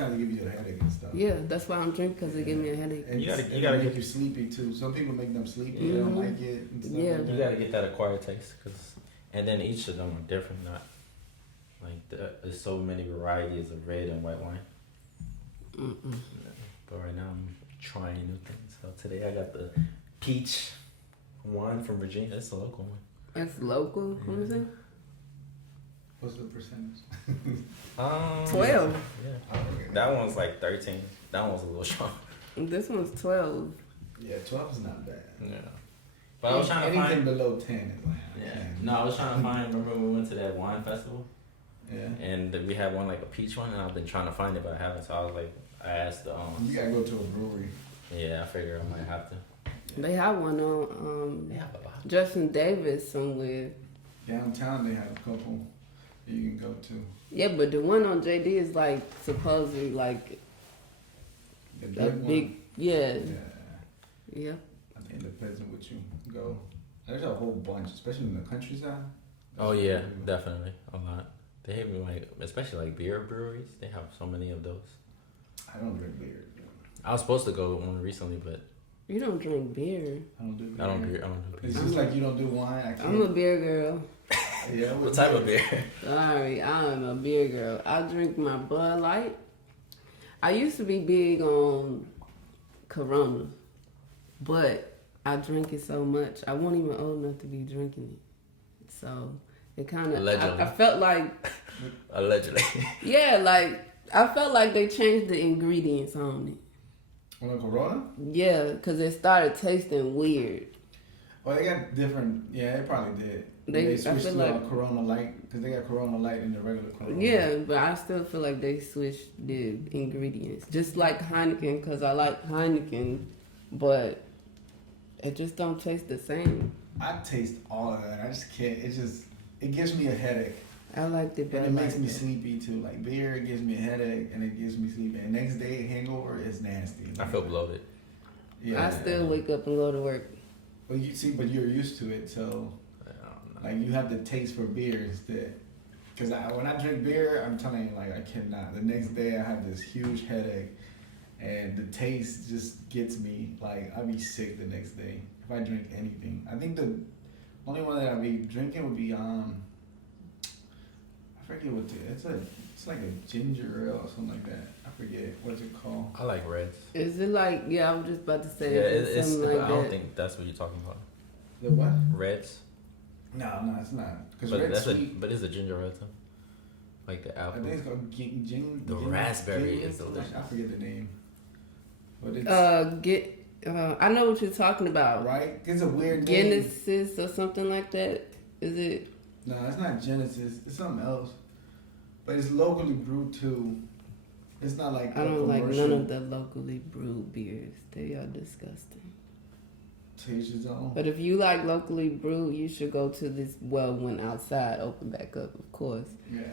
sometimes it gives you a headache and stuff. Yeah, that's why I'm drinking, because it gives me a headache. And you gotta make you sleepy too. Some people make them sleepy. They don't like it. And stuff like You gotta get that acquired taste, and then each of them are different. Not like there's so many varieties of red and white wine. But right now I'm trying new things. So today I got the peach wine from Virginia. It's a local one. That's local. What is it? What's the percentage? 12. Yeah. That one's like 13. That one's a little strong. This one's 12. Yeah, 12 is not bad. Yeah. But I was trying to find anything below 10 is like. Yeah. No, I was trying to find. Remember when we went to that wine festival? Yeah. And we had one like a peach one, and I've been trying to find it, but I haven't. So I was like, I asked the You gotta go to a brewery. Yeah, I figure I might have to. They have one on They have a lot. Justin Davis somewhere. Downtown they have a couple that you can go to. Yeah, but the one on JD is like supposedly like The a big, yeah. Yeah. I think it depends on what you go. There's a whole bunch, especially in the countryside. Oh yeah, definitely a lot. They have like, especially like beer breweries. They have so many of those. I don't drink beer. I was supposed to go one recently, but You don't drink beer. I don't do beer. I don't do beer. It's just like you don't do wine. I can't. I'm a beer girl. Yeah. What type of beer? Sorry, I'm a beer girl. I drink my Bud Light. I used to be big on Corona, but I drink it so much. I wasn't even old enough to be drinking it. So it kind of, I felt like. Allegedly. Yeah, like, I felt like they changed the ingredients on it. On a Corona? Yeah, because it started tasting weird. Well, they got different. Yeah, they probably did. They switched I feel to like Corona Light because they got Corona Light in the regular Corona. Yeah, but I still feel like they switched the ingredients. Just like Heineken, because I like Heineken, but it just don't taste the same. I taste all of that. I just can't. It gives me a headache. I like the And it makes me sleepy too. Like beer, it gives me a headache and it gives me sleepy. And next day hangover is nasty. I feel bloated. Yeah. I still wake up and go to work. Well, but you're used to it, so like you have the taste for beer instead. Because when I drink beer, I'm telling you, like I cannot. The next day I have this huge headache, and the taste just gets me. Like I'll be sick the next day if I drink anything. I think the only one that I'll be drinking would be I forget what it's like a ginger ale or something like that. I forget what's it called. I like reds. Is it like, yeah, I was just about to say it's something like I don't that. think that's what you're talking about. The what? Reds. No, it's not. Because But red's sweet. but it's a ginger red too. Like the apple. I think it's called The raspberry is delicious. I forget the name. But it's I know what you're talking about. right. It's a weird name. Genesis or something like that. Is it? No, it's not Genesis. It's something else. But it's locally brewed too. It's not like I don't like commercial. none of the locally brewed beers. They are disgusting. Taste your own. But if you like locally brewed, you should go to this when outside open back up, of course. Yeah.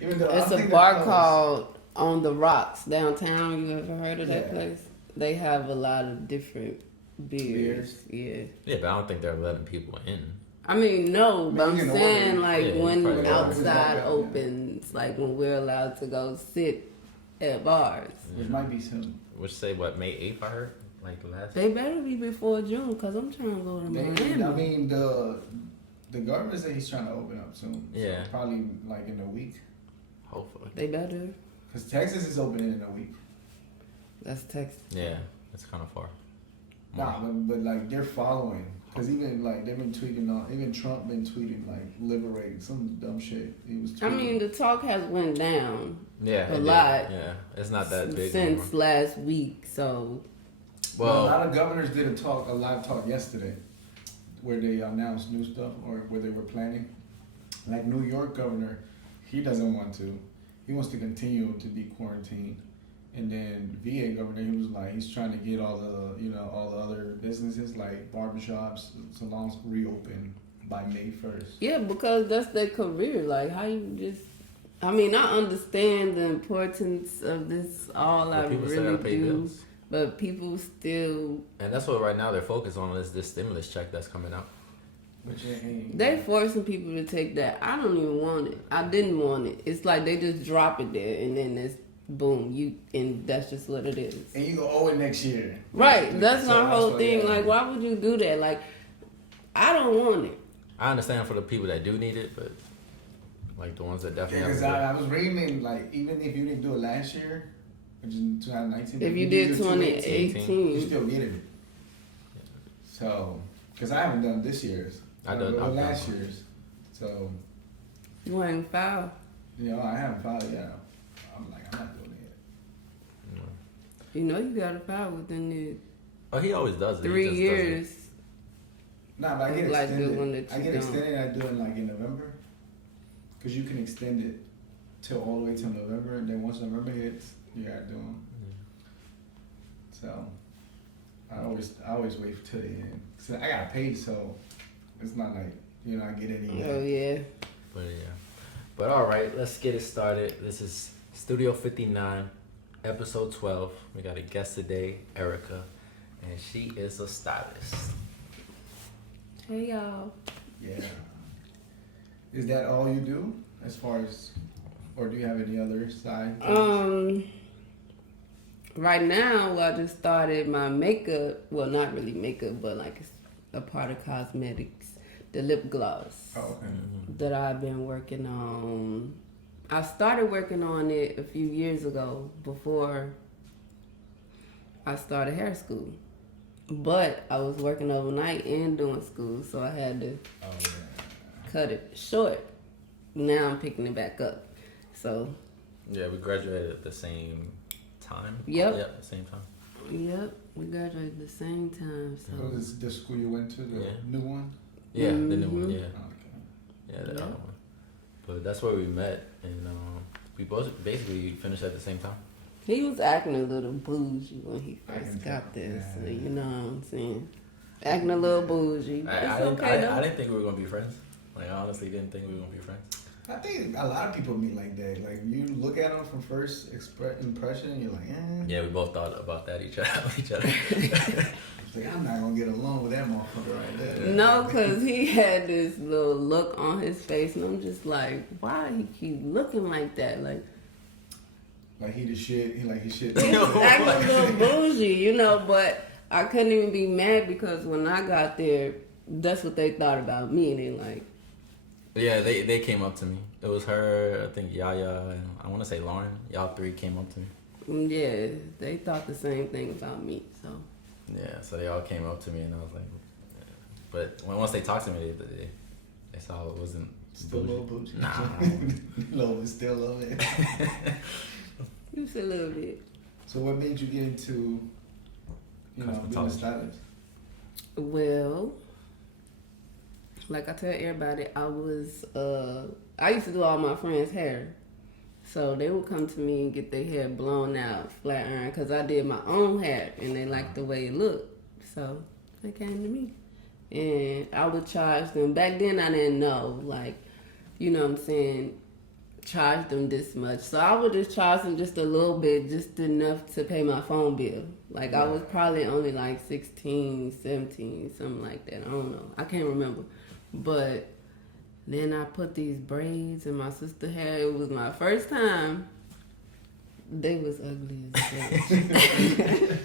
Even though It's a bar called On the Rocks downtown. You ever heard of that place? They have a lot of different beers. Yeah. Yeah, but I don't think they're letting people in. I mean, no, but I'm saying like when probably outside order. opens, like when we're allowed to go sit at bars. Which might be soon. Which say what, May 8th I heard? Like last. They better be before June, cause I'm trying to go to Miami. I mean, the governor said he's trying to open up soon. Yeah. So probably like in a week. Hopefully. They better. Because Texas is opening in a week. That's Texas. Yeah, it's kind of far. Nah, but like they're following. Because even like they've been tweeting even Trump been tweeting like liberate some dumb shit. He was tweeting. I mean, the talk has went down. Yeah, a lot. Yeah, it's not that big since anymore. last week. So, well, a lot of governors did a live talk yesterday, where they announced new stuff or where they were planning. Like New York governor, he doesn't want to. He wants to continue to be quarantined. And then VA governor, he was like, he's trying to get all the other businesses like barbershops, salons reopen by May 1st. yeah, because that's their career. Like, how you just... I mean, I understand the importance of this, I really do. Bills. But people still... And that's what right now they're focused on is this stimulus check that's coming out. They forcing people to take that. I don't even want it. I didn't want it. It's like they just drop it there and then boom, and that's just what it is. And you go owe it next year. Right. That's my whole thing. Yeah. Like, why would you do that? Like, I don't want it. I understand for the people that do need it, but like the ones that definitely Yeah, have because to do it. I was reading, like, even if you didn't do it last year, which is 2019, If you did 2018, you still get it. So, because I haven't done this year's. I've done done last one. year's. So, you ain't filed. I haven't filed yet. I'm like, I'm not doing it. You know you gotta file within the Oh, he always does it. 3 He just years. Nah, but I get Like the one extended. that I you get don't. extended. I do it like in November, because you can extend it till all the way till November, and then once November hits, you gotta do them. So I always wait till the end. So I got paid, so it's not like I get any. Oh yeah. But yeah. But all right, let's get it started. This is Studio 59, episode 12. We got a guest today, Erica, and she is a stylist. Hey y'all. Yeah. Is that all you do as far as, or do you have any other side things? Right now, I just started my makeup. Well, not really makeup, but like it's a part of cosmetics. The lip gloss Oh, okay. that I've been working on. I started working on it a few years ago before I started hair school. But I was working overnight and doing school, so I had to cut it short. Now I'm picking it back up. So. Yeah, we graduated at the same time. Yep. Yep, the same time. Yep, we graduated at the same time. So. So this is the school you went to, the new one? Yeah, the new one, yeah. Oh, okay. Yeah, the other one. But that's where we met, and we both basically finished at the same time. He was acting a little bougie when he I can first tell. got this. Yeah. So, you know what I'm saying? Acting a little bougie. I It's didn't, okay though. I didn't think we were gonna be friends. Like I honestly didn't think we were gonna be friends. I think a lot of people meet like that. Like you look at them from first impression, you're like, Yeah, we both thought about that each other. It's like, I'm not gonna get along with that motherfucker right there. No, because he had this little look on his face, and I'm just like, why he keep looking like that? Like he the shit. He shit. he's acting a little bougie, but I couldn't even be mad because when I got there, that's what they thought about me, and they like. Yeah, they came up to me. It was her, I think Yaya, and I want to say Lauren. Y'all three came up to me. Yeah, they thought the same thing about me, so. Yeah, so they all came up to me, and I was like, yeah. But once they talked to me, they saw it wasn't Still a little bougie. Nah. Still a little bit. Just a little bit. So what made you get into, being a Cosmetology. stylist? Well, like I tell everybody, I used to do all my friends' hair. So they would come to me and get their hair blown out, flat iron, because I did my own hair and they liked the way it looked. So they came to me. And I would charge them. Back then I didn't know, what I'm saying, charge them this much. So I would just charge them just a little bit, just enough to pay my phone bill. I was probably only 16, 17, something like that. I don't know. I can't remember. But then I put these braids in my sister's hair. It was my first time. They was ugly as a bitch.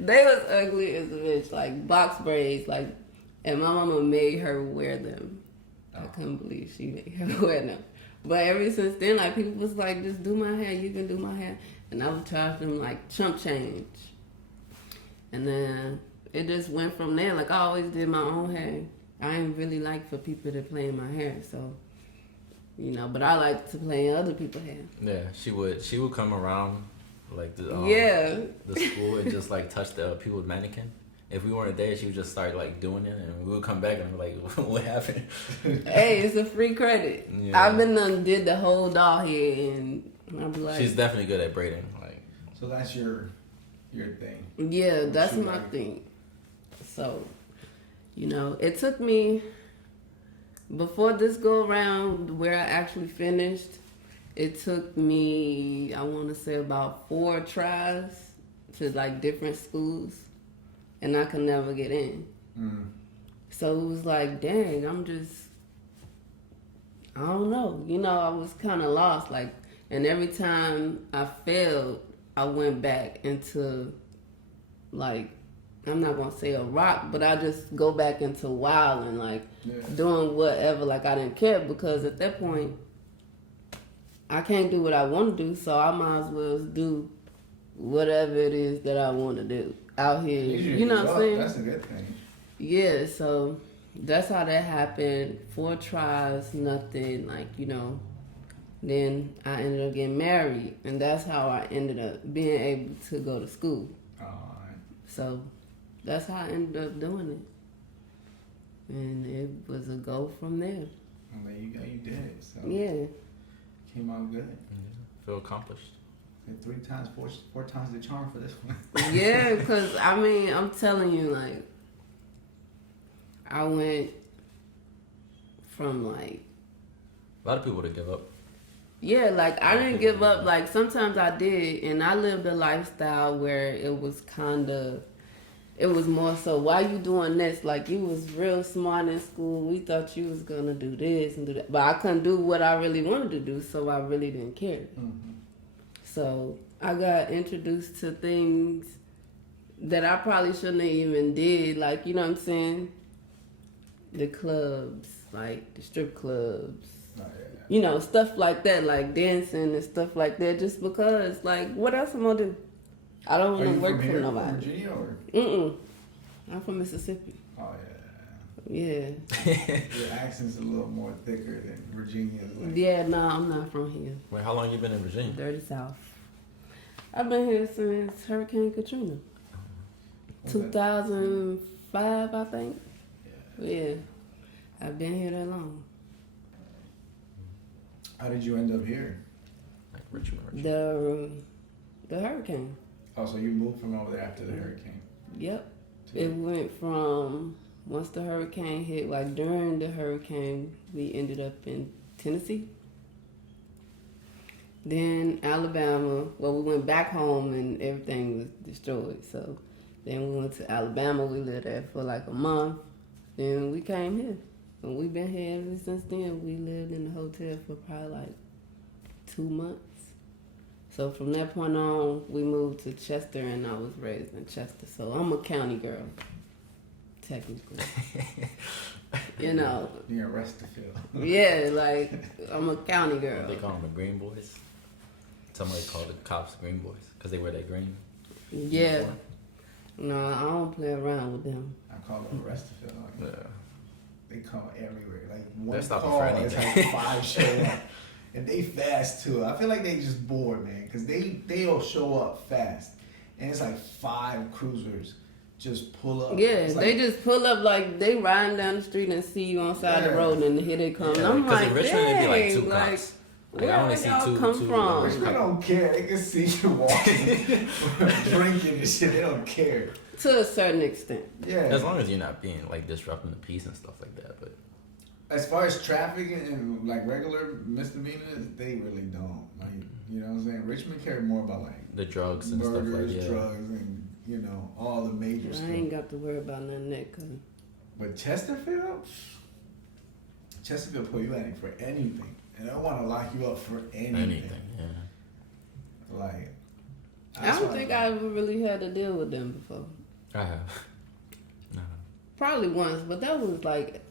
They was ugly as a bitch. Like box braids. And my mama made her wear them. I couldn't believe she made her wear them. But ever since then, people was like, just do my hair. You can do my hair. And I would charge them chump change. And then it just went from there. I always did my own hair. I ain't really for people to play in my hair, so but I like to play in other people's hair. Yeah, she would come around the school and just touch the people's mannequin. If we weren't there, she would just start doing it, and we would come back and be like, "What happened?" Hey, it's a free credit. Yeah. I've been did the whole doll head, and I'll be like, she's definitely good at braiding. So that's your thing. Yeah, that's my thing. So. It took me, before this go around where I actually finished, it took me, I want to say about 4 tries to different schools, and I could never get in. So it was dang, I don't know. I was kind of lost. And every time I failed, I went back into, like, I'm not gonna say a rock, but I just go back into wilding, like doing whatever. Like I didn't care because at that point, I can't do what I want to do, so I might as well do whatever it is that I want to do out here. You know what I'm saying? That's a good thing. Yeah, so that's how that happened. 4 tries, nothing. Like, you know, then I ended up getting married, and that's how I ended up being able to go to school. So that's how I ended up doing it. And it was a go from there. Well, there you go, you did it. So yeah. Came out good. Feel accomplished. 3 times, 4 times the charm for this one. Yeah, because, I mean, I'm telling you, like, I went from, like... A lot of people would give up. Yeah, like, I didn't give up. Like, sometimes I did, and I lived a lifestyle where it was kind of... It was more so, why you doing this? Like, you was real smart in school. We thought you was going to do this and do that. But I couldn't do what I really wanted to do, so I really didn't care. Mm-hmm. So I got introduced to things that I probably shouldn't have even did. Like, you know what I'm saying? The clubs, like the strip clubs. Oh, yeah. You know, stuff like that, like dancing and stuff like that. Just because, like, what else am I going to do? I don't want to work for nobody. From Virginia or? I'm from Mississippi. Oh, yeah. Your accent's a little more thicker than Virginia's. Like. Yeah, no, I'm not from here. Wait, how long you been in Virginia? Dirty South. I've been here since Hurricane Katrina. 2005, I think. Yeah. I've been here that long. How did you end up here? Like Richmond. The hurricane. Oh, so you moved from over there after the hurricane? Yep. It went from, once the hurricane hit, like during the hurricane, we ended up in Tennessee. Then Alabama, well, we went back home and everything was destroyed. So then we went to Alabama. We lived there for like a month. Then we came here. And we've been here ever since then. We lived in the hotel for probably like 2 months. So from that point on, we moved to Chester, and I was raised in Chester. So I'm a county girl, technically. You know. You're Westerfield. Yeah, like, I'm a county girl. They call them the Green Boys. Somebody called the cops Green Boys because they wear that green. Yeah. No, I don't play around with them. I call them Westerfield. Like, yeah. They come everywhere. Like one They're call, it's like 5 show up. And they fast too. I feel like they just bored, man, because they'll show up fast, and it's like 5 cruisers just pull up. Yeah, they just pull up like they riding down the street and see you on the side of the road, and here they come. Yeah, and I'm like, in Richmond, it'd be like 2 cops. Where I only see y'all come from? Richmond don't care. They can see you walking, drinking and shit. They don't care. To a certain extent. Yeah. As long as you're not being like disrupting the peace and stuff like that, but. As far as traffic and like regular misdemeanors, they really don't. Like, you know what I'm saying? Richmond care more about like the drugs and burgers, stuff like that. Drugs, and you know all the major stuff. I ain't got to worry about none of that. But Chesterfield put you in for anything, and I want to lock you up for anything. Anything, yeah. Like, I don't think I ever really had to deal with them before. I have. No. Probably once, but that was like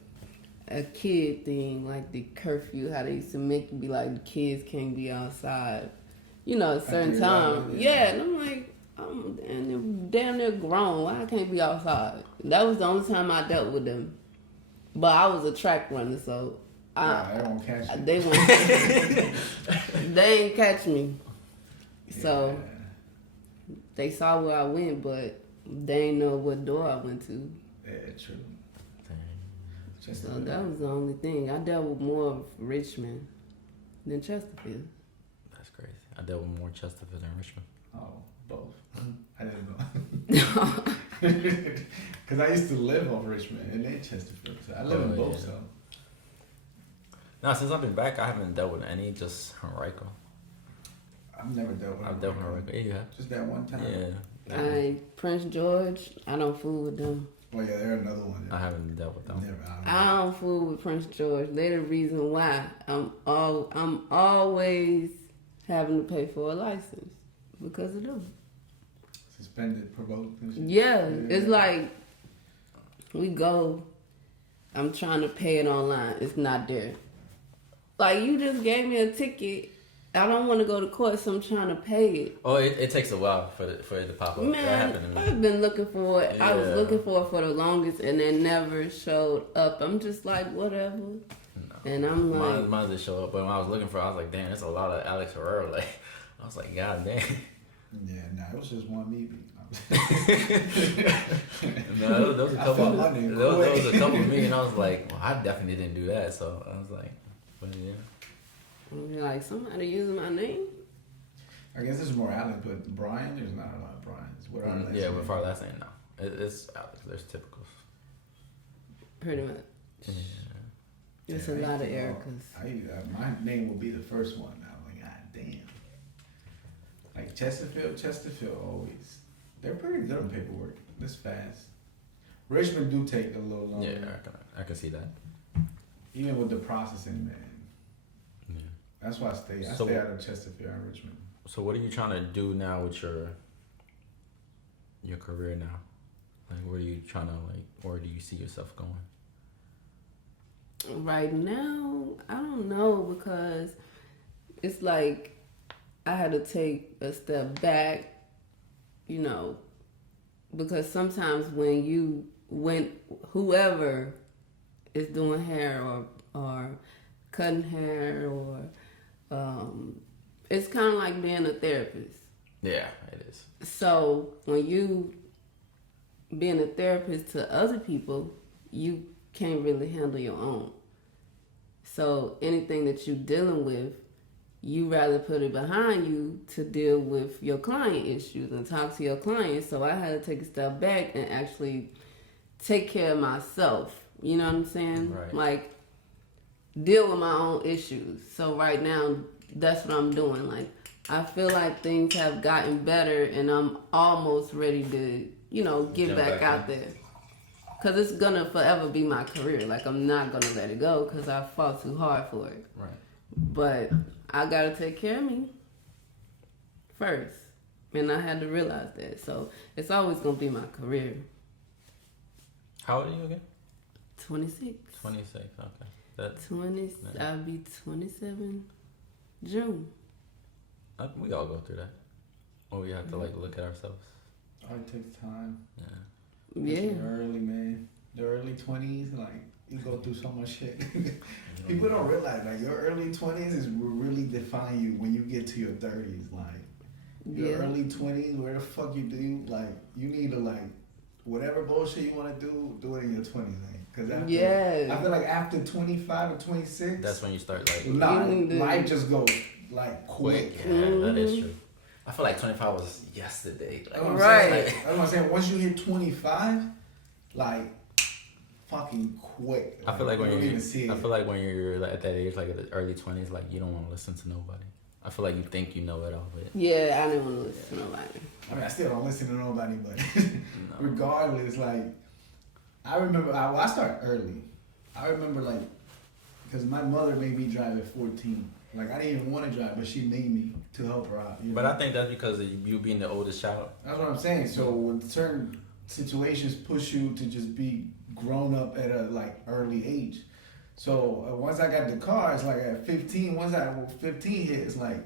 a kid thing, like the curfew, how they used to make you be like the kids can't be outside, you know, at a certain time. Yeah, and I'm like, I'm damn near grown. Why I can't be outside? That was the only time I dealt with them. But I was a track runner, so they won't catch you. They won't. They ain't catch me. Yeah. So they saw where I went, but they ain't know what door I went to. Yeah, true. So that was the only thing. I dealt with more of Richmond than Chesterfield. That's crazy. I dealt with more Chesterfield than Richmond. Oh, both. I didn't know. Because I used to live off Richmond and then Chesterfield. So I live in both, so. No, since I've been back, I haven't dealt with any, just Henrico. I've never dealt with I've dealt with Henrico. Yeah, you have. Just that one time? Yeah. Prince George, I don't fool with them. Oh yeah, they're another one. I haven't dealt with them. I don't fool with Prince George. They're the reason why I'm always having to pay for a license because of them. Suspended, provoked, and shit. Yeah, it's like we go. I'm trying to pay it online. It's not there. Like, you just gave me a ticket. I don't want to go to court, so I'm trying to pay it. Oh, it takes a while for it to pop up. That Man, happened to me. I've been looking for it. I was Yeah. looking for it for the longest, and it never showed up. I'm just like, whatever. No. And I'm like, Mine did show up, but when I was looking for it, I was like, damn, that's a lot of Alex Herrera. Like, I was like, god damn. Yeah, nah, it was just one me. No, there was a I couple. felt my name There was quick. a couple of me, and I was like, well, I definitely didn't do that. So I was like, but yeah. I'm like, somebody using my name? I guess this is more Alex, but Brian, there's not a lot of Brian's. What are they? Yeah, but for our last name, no. It's Alex. There's typicals. Pretty much. Yeah. It's Yeah, a I lot of used to Ericas. my name will be the first one. I'm like, god damn. Like Chesterfield always. They're pretty good on paperwork. This fast. Richmond do take a little longer. Yeah, I can see that. Even with the processing, man. Yeah. That's why I stay out of Chesterfield and Richmond. So what are you trying to do now with your career now? Like, where are you trying to, like, where do you see yourself going? Right now, I don't know, because it's like I had to take a step back, you know, because sometimes when whoever is doing hair or cutting hair or it's kind of like being a therapist. Yeah, it is. So when you being a therapist to other people, you can't really handle your own. So anything that you're dealing with, you rather put it behind you to deal with your client issues and talk to your clients. So I had to take a step back and actually take care of myself. You know what I'm saying? Right. Like, deal with my own issues. So right now, that's what I'm doing. Like, I feel like things have gotten better and I'm almost ready to, you know, get Jump back back out in. there. Because it's going to forever be my career. Like, I'm not going to let it go because I fought too hard for it. Right. But I got to take care of me first. And I had to realize that. So it's always going to be my career. How old are you again? 26. 26. Okay. That's 20. I'll be 27 June. we all go through that. Or we have to like look at ourselves. It takes time. Yeah. Yeah. Early, man. The early 20s, like, you go through so much shit. People don't realize, like, your early 20s is will really define you when you get to your 30s. Like, your early 20s, where the fuck you do, like, you need to, like, whatever bullshit you want to do it in your 20s, like. Cause after, I feel like after 25 or 26, That's when you start like life just goes, like, quick. Yeah, that is true. I feel like 25 was yesterday. Like, That's what I'm Right. saying. Like, that's what I'm saying. Once you hit 25, like, fucking quick. I feel like when you don't you're, even see it. I feel like when you're like, at that age, like at the early 20s, like you don't want to listen to nobody. I feel like you think you know it all, but Yeah, I didn't want to listen to nobody. I mean, I still don't listen to nobody, but regardless, like, I remember, I started early. I remember, like, because my mother made me drive at 14. Like, I didn't even want to drive, but she made me to help her out. You But know? I think that's because of you being the oldest child. That's what I'm saying. So when certain situations push you to just be grown up at a, like, early age. So once I got the car, it's like at 15, once 15 hit, it's like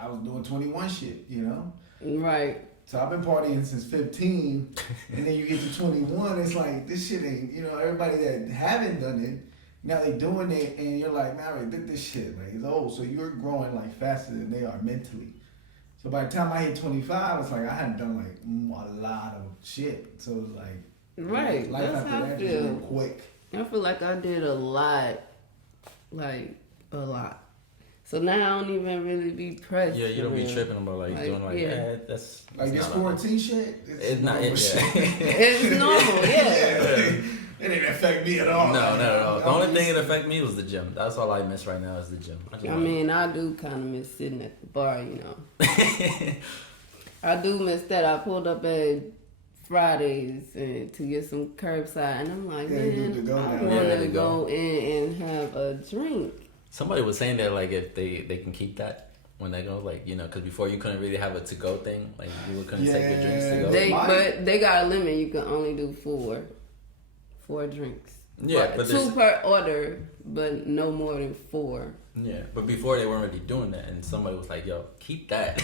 I was doing 21 shit, you know? Right. So I've been partying since 15, and then you get to 21, it's like, this shit ain't, you know, everybody that haven't done it, now they doing it, and you're like, man, I already did this shit, like, it's old, so you're growing, like, faster than they are mentally. So by the time I hit 25, it's like, I hadn't done, like, a lot of shit, so it was like, Right. life That's after how I that just feel. went quick. I feel like I did a lot. Like, a lot. So now I don't even really be pressed. Yeah, you don't be for real. tripping about like doing like, yeah. that's Like this not quarantine shit, It's not. normal shit. It's normal, yeah. It didn't affect me at all. No, not at all. The only thing that affected me was the gym. That's all I miss right now is the gym. I mean, I do kind of miss sitting at the bar, you know. I do miss that. I pulled up at Fridays and to get some curbside, and I'm like, Yeah, you man, do to go I now. want Yeah, to to go go. in and have a drink. Somebody was saying that like if they can keep that, when they go, like, you know, because before you couldn't really have a to-go thing. Like, you couldn't take your drinks to go. But they got a limit. You can only do four drinks. Yeah, but 2 per order, but no more than 4. Yeah, but before they weren't really doing that, and somebody was like, "Yo, keep that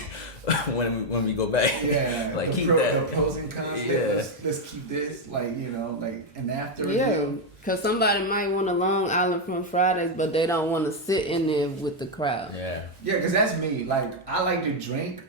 when we go back." Yeah, like the keep that. The pros and cons. Yeah, let's keep this. Like, you know, like, and after. Yeah, because somebody might want a Long Island from Fridays, but they don't want to sit in there with the crowd. Yeah. Yeah, because that's me. Like, I like to drink,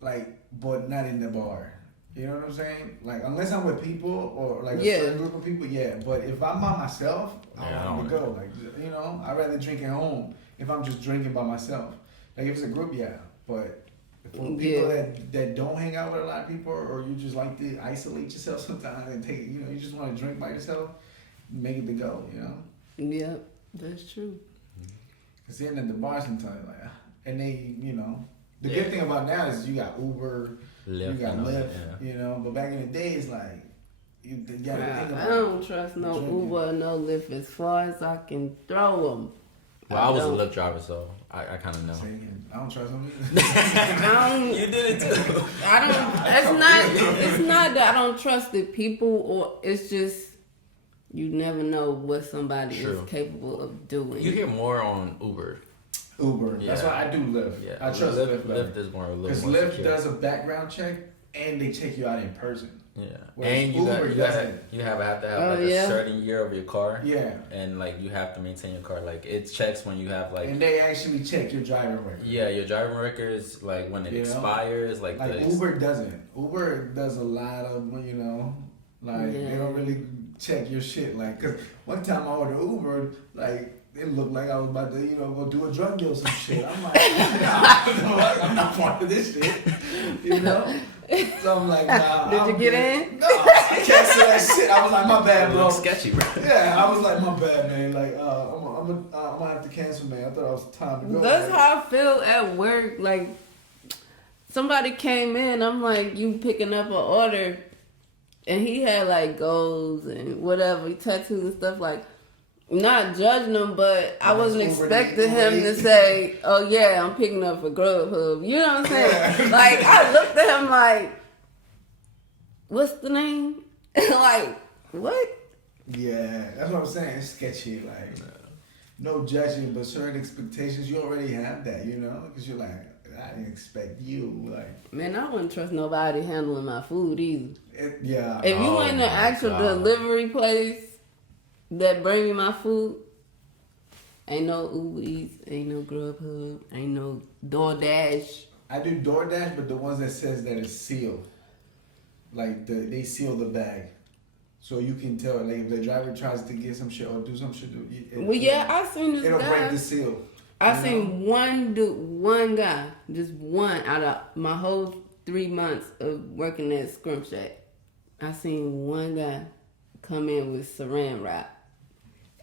like, but not in the bar. You know what I'm saying? Like, unless I'm with people or like a certain group of people, yeah. But if I'm by myself, I want to go. Like, you know, I'd rather drink at home if I'm just drinking by myself. Like, if it's a group, yeah. But for people that don't hang out with a lot of people, or you just like to isolate yourself sometimes and take, you know, you just want to drink by yourself, make it to go, you know? Yeah, that's true. Because then at the bar sometimes, like, and they, you know, the good thing about now is you got Uber, Lyft, you got Lyft, you know, but back in the day, it's like, you got to think about I don't trust no drinking. Uber or no Lyft as far as I can throw them. Well, I was a Lyft driver, so I kind of know. I don't trust them either. You did it too. It's not that I don't trust the people, or it's just you never know what somebody is capable of doing. You hear more on Uber. Yeah. That's why I do Lyft. Yeah. I trust Lyft. Lyft is more a little because Lyft secure. Does a background check and they check you out in person. Yeah, whereas and you have to have a certain year of your car. Yeah, and like you have to maintain your car. Like it checks when you have like. And they actually check your driving record. Yeah, your driving record is like when it expires. Like Uber doesn't. Uber does a lot of they don't really check your shit. Like, cause one time I ordered Uber, like. It looked like I was about to, go do a drug deal or some shit. I'm like, I'm not part of this shit, you know? So I'm like, nah. Did you get in? No, I can't say that shit. I was like, my bad, bro. Sketchy, bro. Yeah, I was like, my bad, man. Like, I'm gonna have to cancel, man. I thought it was time to go. That's how I feel at work. Like, somebody came in, I'm like, you picking up an order, and he had like goals and whatever, tattoos and stuff like. Not judging him, but I wasn't expecting him to say, "Oh yeah, I'm picking up for Grubhub." You know what I'm saying? Like I looked at him like, "What's the name?" Like what? Yeah, that's what I'm saying. It's sketchy. Like no judging, but certain expectations you already have that, because you're like, I didn't expect you. Like, man, I wouldn't trust nobody handling my food either. If you went to actual delivery place. That bring me my food. Ain't no Uber Eats, ain't no Grubhub, ain't no DoorDash. I do DoorDash, but the ones that says that it's sealed. Like they seal the bag. So you can tell, like if the driver tries to get some shit or do some shit. I seen this guy. It'll break the seal. I seen one guy, just one out of my whole 3 months of working at Scrum Shack. I seen one guy come in with saran wrap.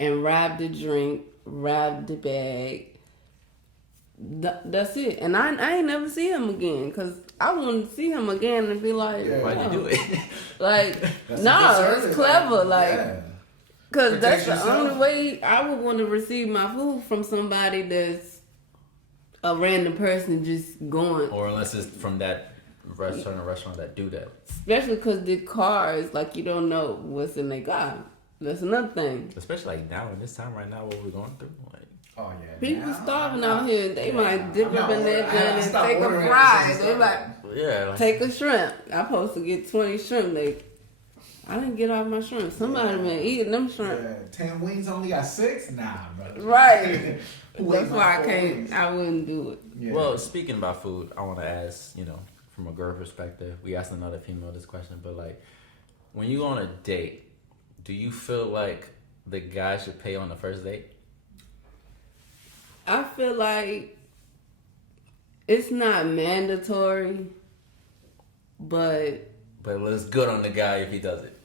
And robbed the drink, robbed the bag. That's it. And I ain't never see him again. Because I want to see him again and be like, why'd you do it? Like, it's clever. Because that's the only way I would want to receive my food from somebody that's a random person just going. Or unless it's from that restaurant that do that. Especially because the cars, like, you don't know what's in their car. That's another thing. Especially like now in this time right now, what we're going through. Like, oh yeah, people starving out here. They might dip up in their gun and take a fry. They like take a shrimp. I'm supposed to get 20 shrimp. I didn't get off my shrimp. Somebody been eating them shrimp. Yeah, 10 wings only got 6. Nah, brother. Right. That's why I can't. I wouldn't do it. Yeah. Well, speaking about food, I want to ask. From a girl perspective, we asked another female this question, but like, when you go on a date. Do you feel like the guy should pay on the first date? I feel like it's not mandatory, but it looks good on the guy if he does it.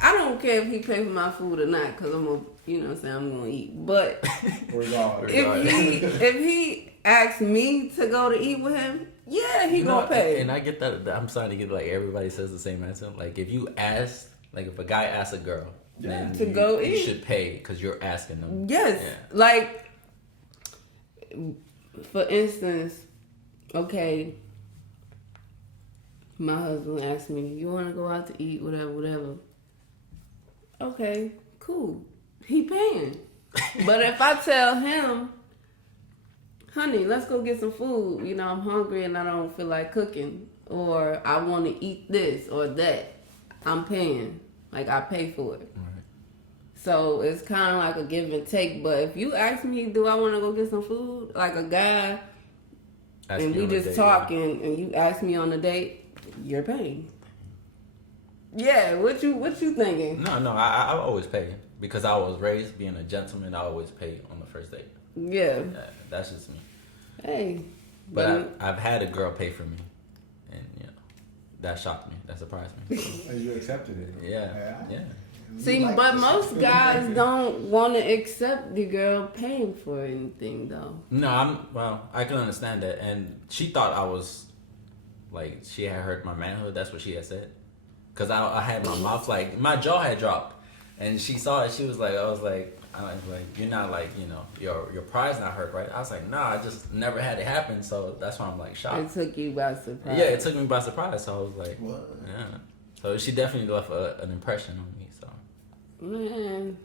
I don't care if he pay for my food or not, because I'm gonna eat. But if he asks me to go to eat with him, yeah, he gonna pay. And I get that. I'm starting to get like everybody says the same answer. Like if you ask. Like if a guy asks a girl, then you should pay because you're asking them. Yes, like for instance, okay, my husband asked me, you want to go out to eat, whatever. Okay, cool. He paying. But if I tell him, honey, let's go get some food. You know, I'm hungry and I don't feel like cooking. Or I want to eat this or that. I'm paying. Like, I pay for it. Right. So it's kind of like a give and take. But if you ask me, do I want to go get some food? Like a guy, Ask and you we on a just date, talking, and you ask me on a date, you're paying. Yeah, what you thinking? No, I always pay because I was raised being a gentleman. I always pay on the first date. Yeah. That's just me. Hey. But I've had a girl pay for me, and that shocked me. That surprised me. And you accepted it. Yeah. See, Like but this. most guys don't want to accept the girl paying for anything, though. No, I can understand that. And she thought I was, like, she had hurt my manhood. That's what she had said. Because I had my mouth, like, my jaw had dropped. And she saw it. She was like, I was like, you're not like, your pride's not hurt, right? I was like, nah, I just never had it happen. So that's why I'm like shocked. It took you by surprise. Yeah, it took me by surprise. So I was like, What? yeah. So she definitely left an impression on me. So Man.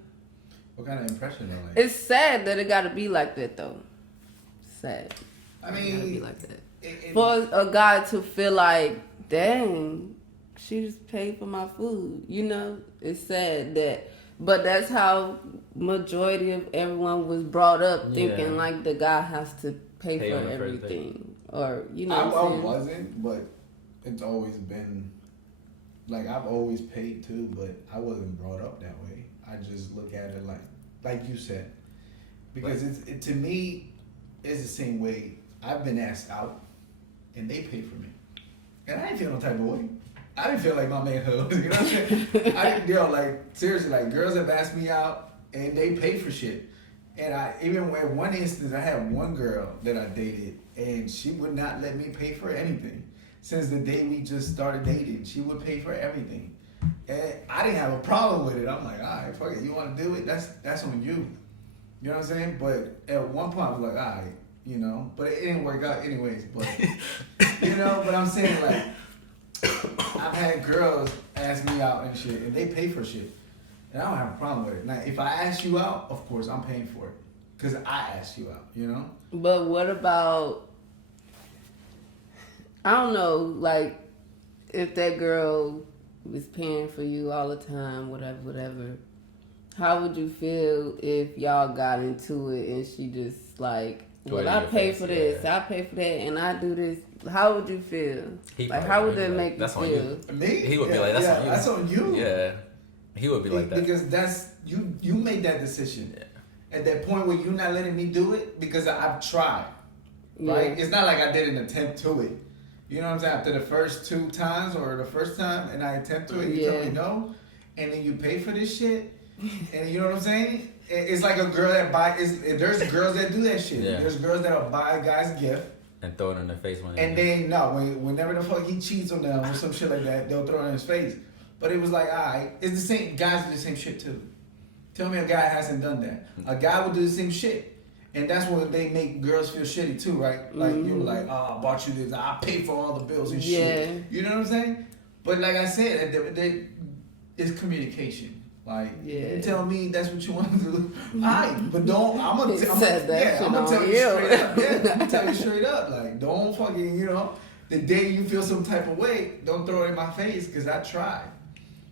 What kind of impression though? Like, It's sad that it got to be like that, though. Sad. I It gotta mean, be like that. it- For a guy to feel like, dang, she just paid for my food. You know, it's sad that, but that's how majority of everyone was brought up, thinking Yeah. like the guy has to pay Pay for on the first date. everything, or you know. I what I'm saying? wasn't, but it's always been like I've always paid too, but I wasn't brought up that way. I just look at it like you said, because it to me it's the same way. I've been asked out, and they pay for me, and I didn't feel no type of way. I didn't feel like my manhood. You know what I'm saying? I didn't, like seriously, like girls have asked me out, and they pay for shit. And I even at one instance, I had one girl that I dated, and she would not let me pay for anything. Since the day we just started dating, she would pay for everything, and I didn't have a problem with it. I'm like, all right, fuck it, you want to do it? That's on you. You know what I'm saying? But at one point, I was like, all right, but it didn't work out anyways. But but I'm saying like, I've had girls ask me out and shit, and they pay for shit. And I don't have a problem with it. Now, if I ask you out, of course, I'm paying for it. Because I asked you out, But what about, I don't know, like, if that girl was paying for you all the time, whatever, how would you feel if y'all got into it and she just like, well, I pay for this, I pay for that, and I do this? How would you feel? How would that make you feel? Me? He would be like, that's on you. That's on you. Yeah. He would be like that. Because that's, you made that decision. Yeah. At that point where you're not letting me do it, because I've tried. Right? Yeah. It's not like I did an attempt to it. You know what I'm saying? After the first 2 times or the first time and I attempt to it, you tell me no, and then you pay for this shit, and you know what I'm saying? It's like a girl that there's girls that do that shit. Yeah. There's girls that'll buy a guy's gift and throw it in their face whenever the fuck he cheats on them or some shit like that, they'll throw it in his face. But it was like, alright, it's the same. Guys do the same shit too. Tell me a guy hasn't done that. A guy will do the same shit, and that's when they make girls feel shitty too, right? Like you were like, I bought you this, I paid for all the bills and shit. You know what I'm saying? But like I said, it's communication. Like you tell me that's what you want to do, alright, but don't. I'm gonna tell you straight up. Yeah, I'm tell you straight up. Like don't fucking the day you feel some type of way, don't throw it in my face because I tried.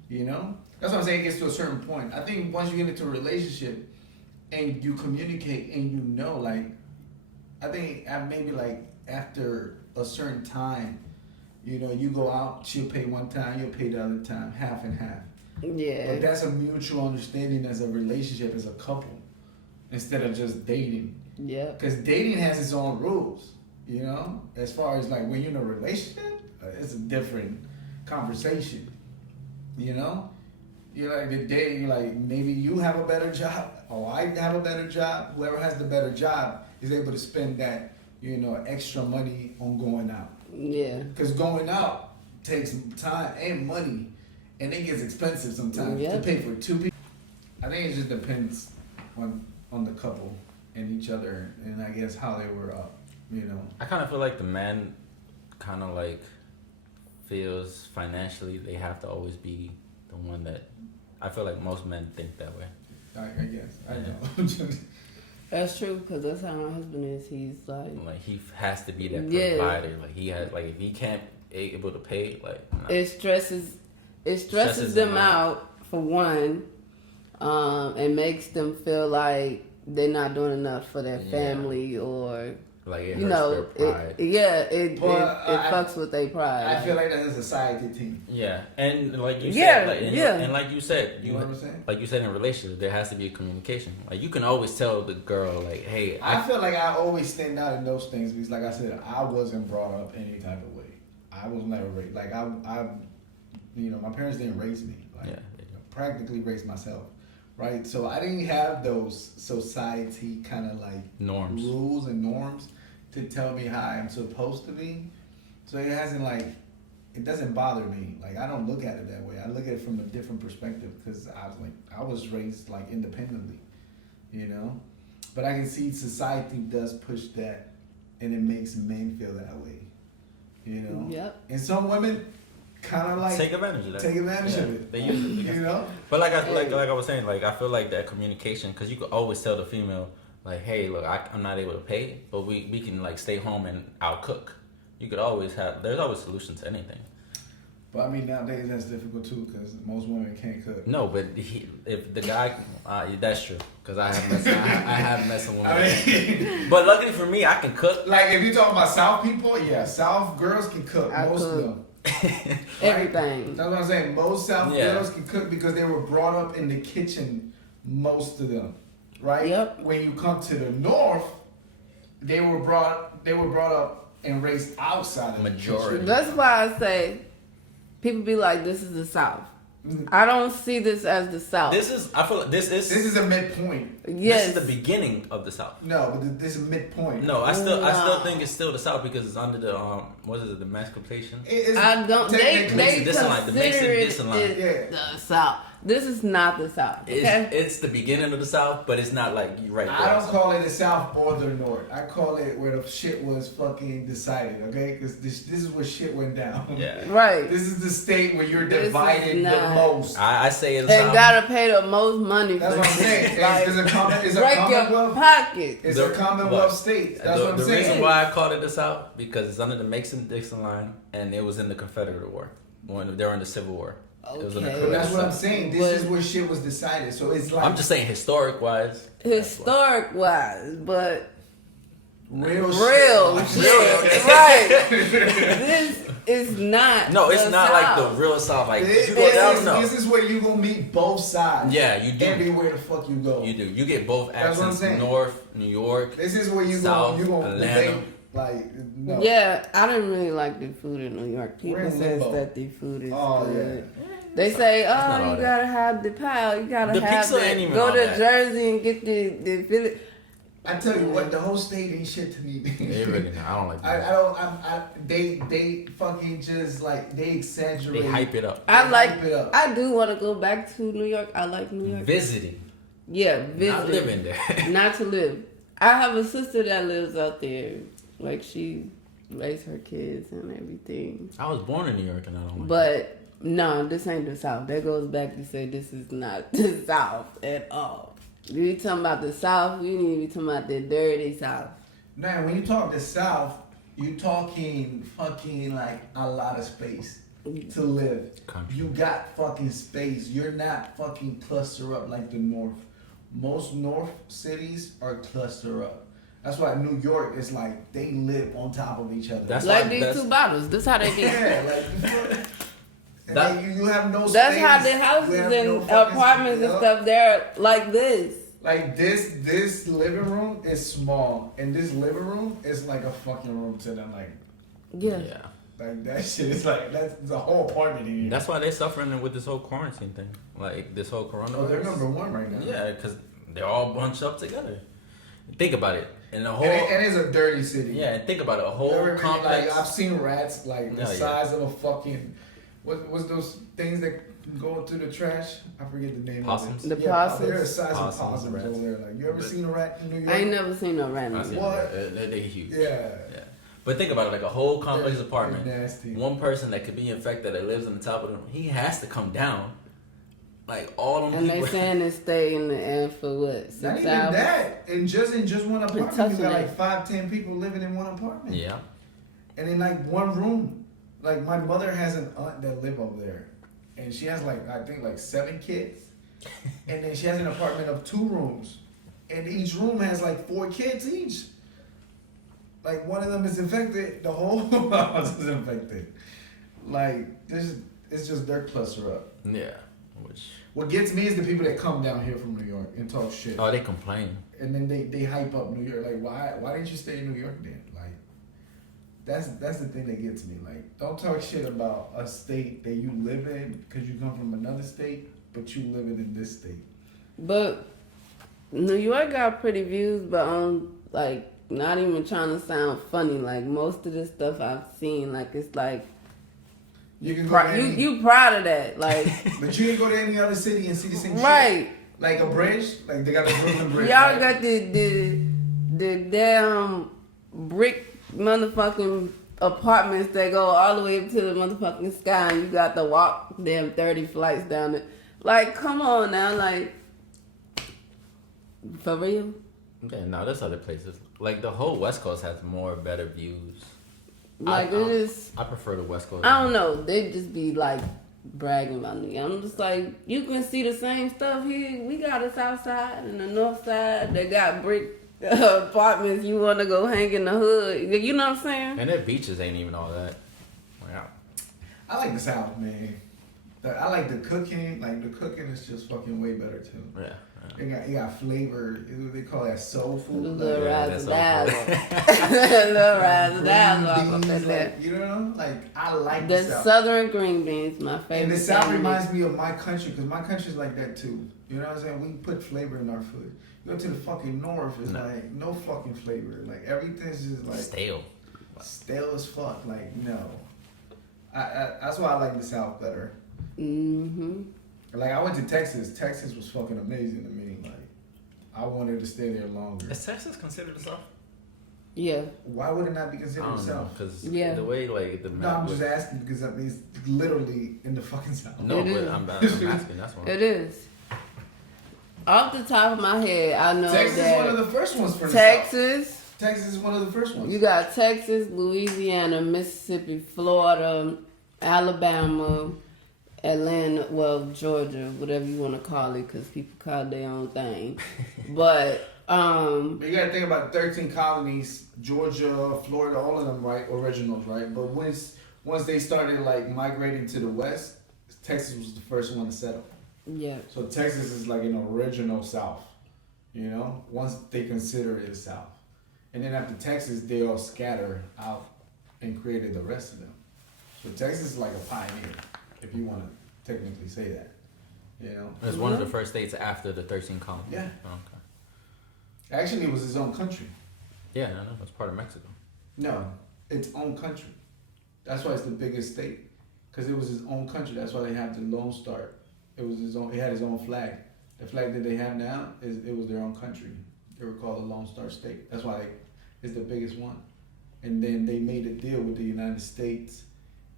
That's what I'm saying. It gets to a certain point. I think once you get into a relationship and you communicate and like, I think maybe like after a certain time, you go out, she'll pay one time, you'll pay the other time, half and half. Yeah. But that's a mutual understanding as a relationship, as a couple, instead of just dating. Yeah. Because dating has its own rules, as far as like when you're in a relationship, it's a different conversation. You're like the day, you're like maybe you have a better job, or I have a better job. Whoever has the better job is able to spend that, extra money on going out. Yeah. Because going out takes time and money, and it gets expensive sometimes to pay for 2 people. I think it just depends on the couple and each other, and I guess how they were You know. I kind of feel like the man kind of like feels financially they have to always be the one that. I feel like most men think that way. I guess. I know. That's true, because that's how my husband is. He's Like he has to be that Yeah. provider. Like he has, like if he can't able to pay, like nah. it stresses them out for one, and makes them feel like they're not doing enough for their Yeah. family, or like it you hurts know, their pride. it Well, fucks with their pride. I feel like that's a society thing. Yeah, and like you Yeah, said, like, and like you said, You know what I'm saying? like you said in relationships, there has to be a communication. Like you can always tell the girl, like, hey, I feel like I always stand out in those things because, like I said, I wasn't brought up any type of way. I was never raised. Like I you know, my parents didn't raise me. Like, Yeah. practically raised myself, right? So I didn't have those society kind of like norms. rules and norms to tell me how I'm supposed to be. So it hasn't like, it doesn't bother me. Like I don't look at it that way. I look at it from a different perspective because I was raised like independently, you know. But I can see society does push that, and it makes men feel that way, you know. Yep. And some women kind of like take advantage of that. Take advantage Yeah, of it. They use it. You know. But like I was saying, like I feel like that communication, because you could always tell the female, like, hey, look, I'm not able to pay, but we can like stay home and I'll cook. You could always there's always solutions to anything. But I mean, nowadays that's difficult too because most women can't cook. No, but if the guy, that's true, because I have met some women. I mean, But luckily for me, I can cook. like if you talk about South people, yeah, South girls can cook. I Most cook. of them. Everything. That's what I'm saying. Most South Yeah. girls can cook because they were brought up in the kitchen. Most of them, right? Yep. When you come to the North, they were brought up and raised outside of Majority. the kitchen. That's why I say people be like, "This is the South." I don't see this as the South. I feel like this This is a midpoint. Yes. This is the beginning of the South. No, but this is midpoint. No, I still Nah. think it's still the South because it's under the what is it, the mancipation? It's I don't. They technically- Makes they it disalign. The makes it consider it disalign. Yeah. the South. This is not the South. Okay. It's the beginning of the South, but it's not like you right there. I don't call it the South or the North. I call it where the shit was fucking decided, okay? Because this is where shit went down. Yeah. Right. This is the state where you're This is divided the not- most. I say it's And South. gotta pay the most money That's for what I'm this. saying. Like, It's a break your Commonwealth. pocket. It's The- a Commonwealth what? state. That's what I'm The saying. reason why I called it the South because it's under the Mason-Dixon line, and it was in the Confederate War when they were in the Civil War. It was in the Okay. But that's what I'm South. saying. This But- is where shit was decided. So it's like I'm just saying historic wise. Historic wise, but real real shit. shit. Right. This is not. No, it's the not like South. the real South. Like This, you go down, is, no. this is where you gonna meet both sides. Yeah, you do. Everywhere the fuck you go. You do. You get both That's what I'm accents. saying. North, New York. This is where you South, gonna Atlanta. debate. Like no. Yeah, I didn't really like the food in New York. We're People in says limbo. that the food is Oh, good. They say, not oh, all you that. gotta have the pie. You gotta The have pizza ain't the even go all to that. Jersey and get the Philly. I tell you what, the whole state ain't shit to me. They really not. I don't like I that. don't. They fucking just like they exaggerate. They hype it up. I like. Hype it up. I do want to go back to New York. I like New York. Visiting, Yeah, visit. not living there. Not to live. I have a sister that lives out there. Like she raised her kids and everything. I was born in New York and I don't like it. But no, this ain't the South. That goes back to say this is not the South at all. You talking about the South, you need to be talking about the dirty South. Now, when you talk the South, you talking fucking like a lot of space to live. Country. You got fucking space. You're not fucking cluster up like the North. Most North cities are cluster up. That's why New York is like they live on top of each other. That's Like why- these that's- two bottles. This how they be. yeah, like you feel- and That- then you have no That's space. how the You houses have and no fucking apartments and space. stuff, they're like this. Like this living room is small, and this living room is like a fucking room to them. Like Yeah. Like that shit is like that's the whole apartment in here. That's why they're suffering with this whole quarantine thing. Like this whole coronavirus. Oh, they're number one right now. Yeah, because they're all bunched up together. Think about it. And the whole And it's a dirty city. yeah, and think about it. A You whole ever been, complex. like I've seen rats like the Yeah, yeah. size of a fucking what's those things that go to the trash. I forget the name Possums? of it. The possums? They're the size of Possums, possums rats. over there. Like, you ever seen a rat in New York? I ain't never seen no rat in I New see York. What? They're huge. Yeah. But think about it, like a whole complex They're apartment. nasty. One person that could be infected that lives on the top of them, he has to come down. Like all them And people. they saying it stay in the air for what, 6 Not hours? even that. In just one apartment, touching you got it. like 5-10 people living in one apartment. Yeah. And in like one room. Like my mother has an aunt that live over there. And she has like, I think like 7 kids. And then she has an apartment of 2 rooms. And each room has like 4 kids each. Like one of them is infected, the whole house is infected. Like this, it's just dirt cluster up. Yeah. Which. What gets me is the people that come down here from New York and talk shit. Oh, they complain. And then they hype up New York. Like why didn't you stay in New York then? Like that's the thing that gets me. Like don't talk shit about a state that you live in because you come from another state, but you living in this state. But New York got pretty views, but like not even trying to sound funny. Like most of the stuff I've seen, like it's like You can go to any, you proud of that, like but you can go to any other city and see the same shit. right. Like a bridge, like they got the Brooklyn Bridge. Y'all right? got the damn brick motherfucking apartments that go all the way up to the motherfucking sky, and you got to walk damn 30 flights down it. Like, come on now, like for real. Yeah, no, there's other places. Like the whole West Coast has more better views. Like it is. I prefer the West Coast. I don't know. They just be like bragging about me. I'm just like, you can see the same stuff here. We got a south side and the north side. They got brick apartments. You want to go hang in the hood. You know what I'm saying? And their beaches ain't even all that. Wow. I like the South, man. I like the cooking. Like the cooking is just fucking way better too. Yeah. It got flavor. They call that soul food. Little Yeah, rise that's of so dazzle. Little rise of dazzle. Green beans, Like, like, you know, like I like the the South. southern green beans, my favorite. And the South thing. reminds me of my country because my country's like that too. You know what I'm saying? We put flavor in our food. You go to the fucking north, it's like no fucking flavor. Like everything's just like stale as fuck. Like no, that's why I like the South better. Mm-hmm. Like I went to Texas. Texas was fucking amazing to me. Like I wanted to stay there longer. Is Texas considered the South? Yeah. Why would it not be I considered don't the know, South? because Yeah. the way like the No, map I'm was- just asking because I mean, it's literally in the fucking South. No, It but is. I'm asking. That's why. It is. Off the top of my head, I know Texas is that one of the first ones for the South. Texas, Texas is one of the first ones. you got Texas, Louisiana, Mississippi, Florida, Alabama, Atlanta, well, Georgia, whatever you want to call it, because people call it their own thing. But, But you gotta think about 13 colonies, Georgia, Florida, all of them, right? Originals, right? But once they started like migrating to the west, Texas was the first one to settle. yeah. So Texas is like an original South, you know? Once they consider it a South. And then after Texas, they all scatter out and created the rest of them. So Texas is like a pioneer, if you want to technically say that, you know? It was one of the first states after the 13 colonies. Yeah. Oh, okay. Actually, it was his own country. Yeah, I know. It's part of Mexico. No, its own country. That's why it's the biggest state, because it was his own country. That's why they have the Lone Star. It was his own. He had his own flag. The flag that they have now it was their own country. They were called the Lone Star State. That's why it's the biggest one. And then they made a deal with the United States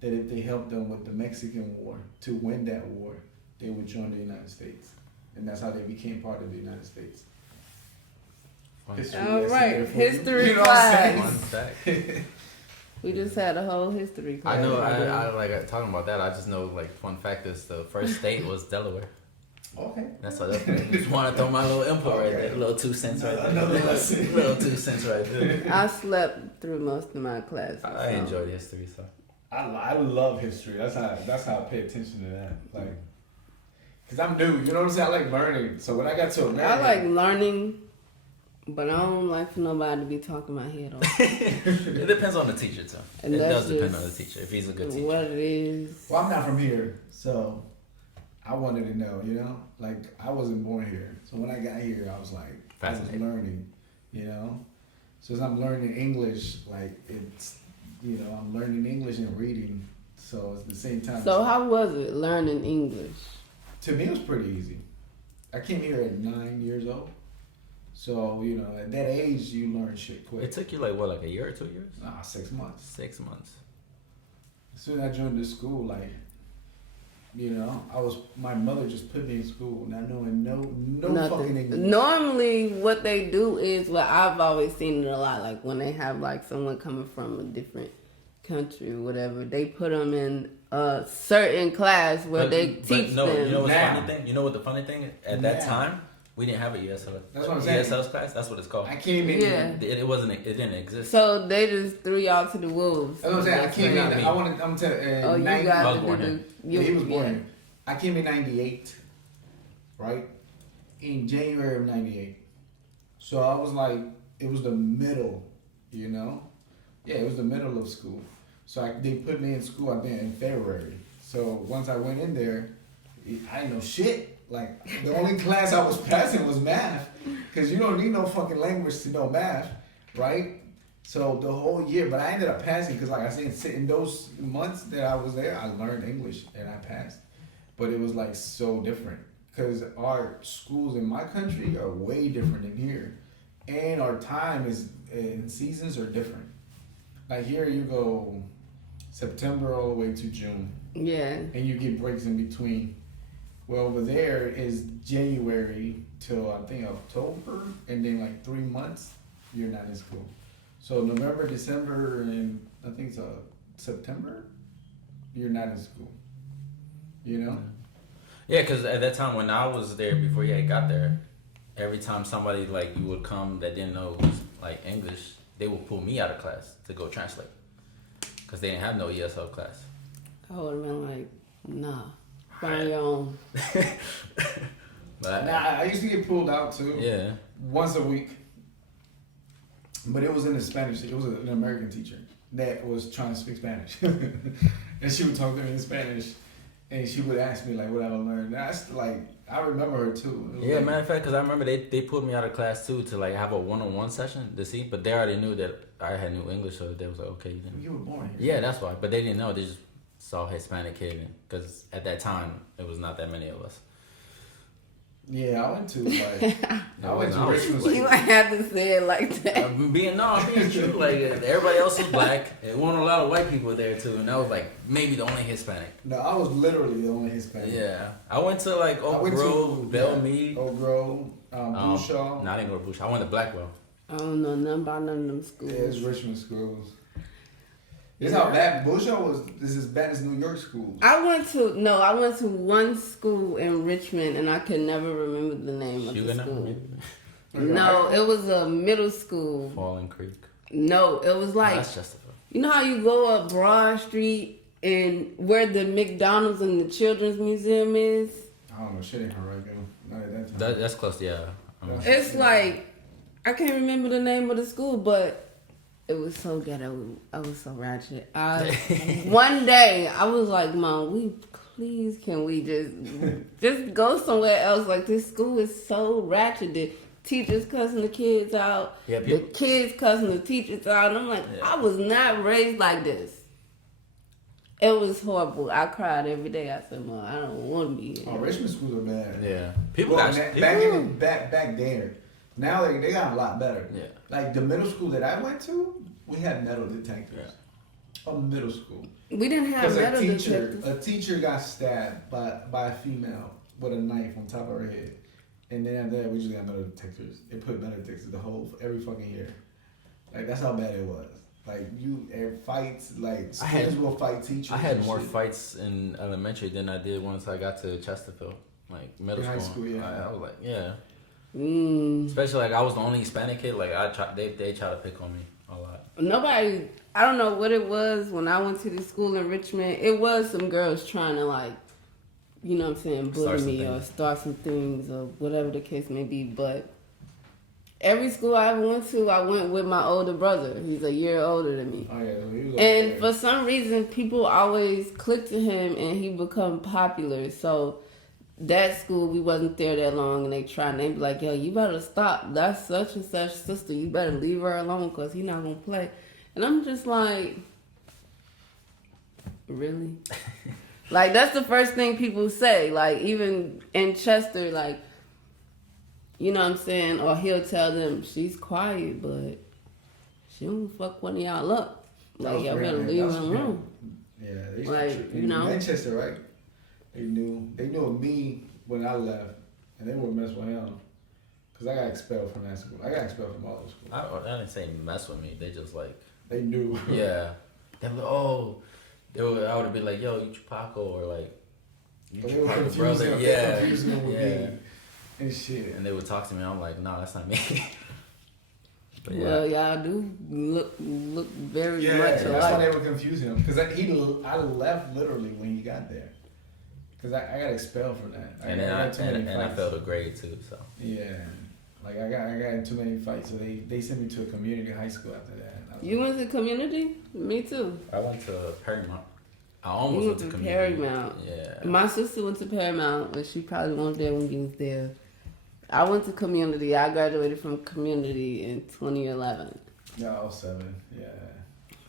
that if they helped them with the Mexican War to win that war, they would join the United States, and that's how they became part of the United States. Fun. History All lesson right, there for history you know what I'm saying? Fun fact. We just had a whole history class. I know. right there. I like talking about that. I just know like fun fact is the first state was Delaware. Okay. That's why. I just want to throw my little input right there. A little 2 cents right there. Another lesson. Little 2 cents right there. I slept through most of my classes. I so. enjoyed history, so. I love history. That's how I pay attention to that. Like, cause I'm new. You know what I'm saying? I like learning. So when I got to America, I like learning, but I don't like for nobody to be talking my head off. It depends on the teacher too. And It that's does depend just on the teacher if he's a good teacher. what it is. Well, I'm not from here, so I wanted to know. You know, like I wasn't born here, so when I got here, I was like, I was Fascinated. learning. You know, so as I'm learning English, like it's, you know, I'm learning English and reading. So it's the same time. So how was it learning English? To me, it was pretty easy. I came here at 9 years old. So, you know, at that age, you learn shit quick. It took you like a year or 2 years? 6 months. 6 months. As soon as I joined this school, like, you know, my mother just put me in school, not knowing no fucking English. Normally, what they do is, well, I've always seen it a lot, like when they have like someone coming from a different country or whatever, they put them in a certain class where they teach them. You know what's Now. funny thing? You know what the funny thing is? At that time, we didn't have a ESL. That's what I'm saying. ESL class. That's what it's called. I came in. Yeah. It wasn't. It didn't exist. So they just threw y'all to the wolves. That's what I'm saying. I came in. I mean- I'm telling Oh, you 90, got I to was born do here. the. yeah, he was born yeah. here. I came in 98, right? In January of 98. So I was like, it was the middle, you know? Yeah, it was the middle of school. So they put me in school, I think, in February. So once I went in there, I didn't know shit. Like, the only class I was passing was math. Because you don't need no fucking language to know math, right? So the whole year, but I ended up passing because, like I said, in those months that I was there, I learned English and I passed. But it was like so different because our schools in my country are way different than here, and our time is and seasons are different. Like here, you go September all the way to June, Yeah. and you get breaks in between. Well, over there is January till I think October, and then like 3 months you're not in school. So November, December, and I think it's September, you're not in school. You know? Yeah, because at that time when I was there, before you had got there, every time somebody like you would come that didn't know like English, they would pull me out of class to go translate because they didn't have no ESL class. I would have been like, nah, find your own. But Nah, I used to get pulled out too. yeah, Once a week. But it was in the Spanish. It was an American teacher that was trying to speak Spanish. And she would talk to me in Spanish. And she would ask me like what I would learn. That's like, I remember her too. It was yeah. like, Matter of fact, because I remember they pulled me out of class too to like have a one-on-one session to see, but they already knew that I had new English, so they was like, okay, you didn't. You were born here. Yeah, that's why. But they didn't know. They just saw Hispanic kid because at that time it was not that many of us. Yeah, I went to like, I went to Richmond You School. had to say it like that. I'm being true. Like everybody else was black. There weren't a lot of white people there too, and I was like maybe the only Hispanic. No, I was literally the only Hispanic. Yeah, I went to like I Oak went Grove, to Bellmead. Oak Grove, Bouchard. No, I didn't go to Boujee. I went to Blackwell. I don't know nothing about none of them schools. Yeah, it's Richmond schools. It's not bad. Bouchard was as bad as New York schools. I went to one school in Richmond and I could never remember the name of the school. No, it was a middle school. Falling Creek. No, it was like, That's Chesterfield. you know how you go up Broad Street and where the McDonald's and the Children's Museum is? I don't know. Shit ain't right now. Not at that time. That's close. Yeah. It's like, I can't remember the name of the school, but it was so ghetto. I was so ratchet. One day, I was like, Mom, can we just go somewhere else? Like, this school is so ratchet. The teachers cussing the kids out. Yeah, the kids cussing the teachers out. And I'm like, Yeah. I was not raised like this. It was horrible. I cried every day. I said, Mom, I don't want to be here. Oh, Richmond schools are bad. Yeah. People Well, got back there. Now they got a lot better. Yeah. Like the middle school that I went to, we had metal detectors. Yeah. A middle school. We didn't have Because metal detectors. a teacher got stabbed by a female with a knife on top of her head. And then after that, we just got metal detectors. They put metal detectors every fucking year. Like, that's how bad it was. Like, fights, like, students will fight teachers. I had and more shit. fights in elementary than I did once I got to Chesterfield. Like, middle In high school. school, yeah. I was like, yeah. Mm. Especially, like, I was the only Hispanic kid. Like, they try to pick on me a lot. Nobody, I don't know what it was when I went to the school in Richmond. It was some girls trying to, like, you know what I'm saying, bully me or start some things or whatever the case may be. But every school I ever went to, I went with my older brother. He's a year older than me. Oh, yeah. He was And okay. for some reason, people always click to him and he become popular. So that school, we wasn't there that long, and they be like, yo, you better stop. That's such and such sister. You better leave her alone because he's not going to play. And I'm just like, Really? Like, that's the first thing people say. Like, even in Chester, like, you know what I'm saying? Or he'll tell them, she's quiet, but she don't fuck one of y'all up. Like, y'all better leave her alone. Yeah, they like, you know. Manchester, right? They knew of me when I left, and they wouldn't mess with him. Because I got expelled from that school. I got expelled from all those schools. I didn't say mess with me. They just like... They knew. Yeah. They were like, oh... I would have been like, yo, you Chupaco, or like... You Chupaco, brother. Yeah. Me and shit. And they would talk to me, I'm like, nah, that's not me. But yeah. Well, y'all do look very much alike. That's why they were confusing him. Because I left literally when he got there. Because I got expelled from that. And I failed a grade too, so. Yeah. Like I got in too many fights, so they sent me to a community high school after that. You went to community? Me too. I went to Paramount. I almost went to community. Paramount. Yeah. My sister went to Paramount, but she probably wasn't there when you was there. I went to community. I graduated from community in 2011. No, 07. Yeah.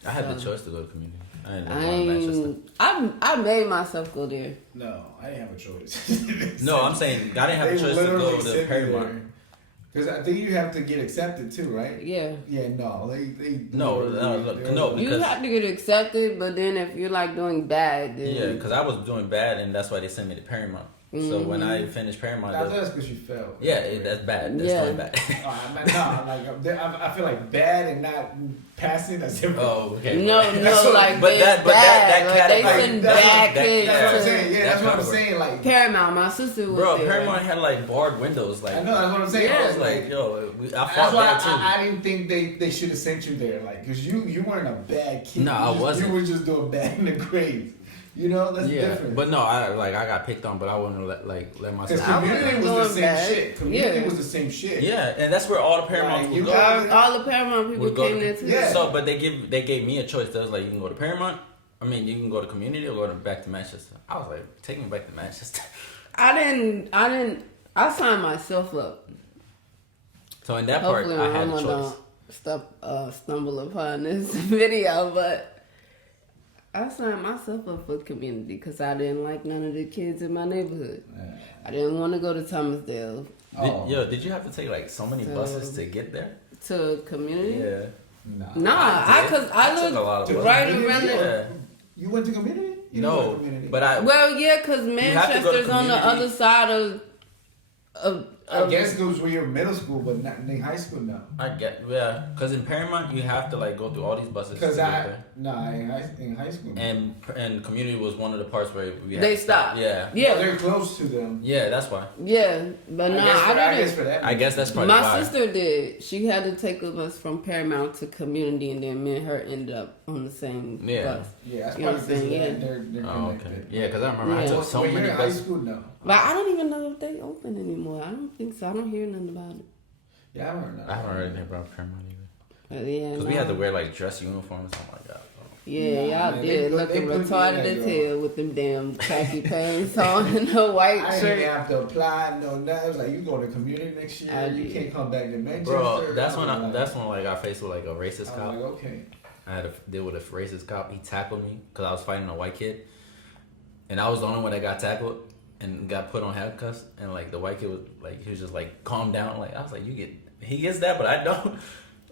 I had the choice to go to community. I didn't know I made myself go there. No, I didn't have a choice. No, I'm saying I didn't have a choice to go to Paramount. Because I think you have to get accepted too, right? Yeah. Yeah, no. No, you have to get accepted, but then if you're like doing bad, then... Yeah, because I was doing bad, and that's why they sent me to Paramount. Mm-hmm. So when I finished Paramount, that's because you failed. Yeah, that's bad. That's really bad. I feel like bad and not passing. That's different. Oh, okay. No, like but that they send bad kids. That's what I'm saying. Yeah, that's what I'm saying. Like Paramount, my sister was bro, there. Paramount had like barred windows. Like I know, that's what I'm saying. Yeah. I was like, yo, I fought that's why that too. I didn't think they should have sent you there, like, because you weren't a bad kid. No, I wasn't. You were just doing bad in the grades. You know, that's different. But no, I got picked on, but I wouldn't let myself. Because community was the same shit. Community was the same shit. Yeah, and that's where all the Paramount people go. All the Paramount people came there too. Yeah. So, but they gave me a choice. They was like, you can go to Paramount. I mean, you can go to community or go back to Manchester. I was like, take me back to Manchester. I signed myself up. So in that part, I had a choice. Don't stumble upon this video, but I signed myself up for community because I didn't like none of the kids in my neighborhood. I didn't want to go to Thomasdale. Did you have to take like so many buses to get there? To community? Yeah. Nah, because I lived right around there. You went to community? No, but because Manchester's on the other side of I guess it goes where you're middle school, but not in high school now. Because in Paramount you have to like go through all these buses. Because in high school. And community was one of the parts where they stopped. Yeah, they're close to them. Yeah, that's why. Yeah, but I guess that's probably my why. sister did. She had to take a bus from Paramount to community, and then me and her ended up on the same bus. Yeah, that's probably they're okay. Yeah, because I remember I took so many high school now. But I don't even know if they open anymore. I don't think so. I don't hear nothing about it. Yeah, I haven't heard anything about Paramount either. Because we had to wear like dress uniforms. Oh my god. Yeah, y'all did looking retarded as hell with them damn khaki pants on and the white shirt. I didn't have to apply, no nothing. It was like, you go to community next year, you can't come back to Manchester. Bro, that's when I got faced with like a racist cop. I was like, okay. I had to deal with a racist cop. He tackled me because I was fighting a white kid, and I was the only one that got tackled and got put on handcuffs. And like the white kid was like, he was just like, calm down. Like I was like, he gets that, but I don't.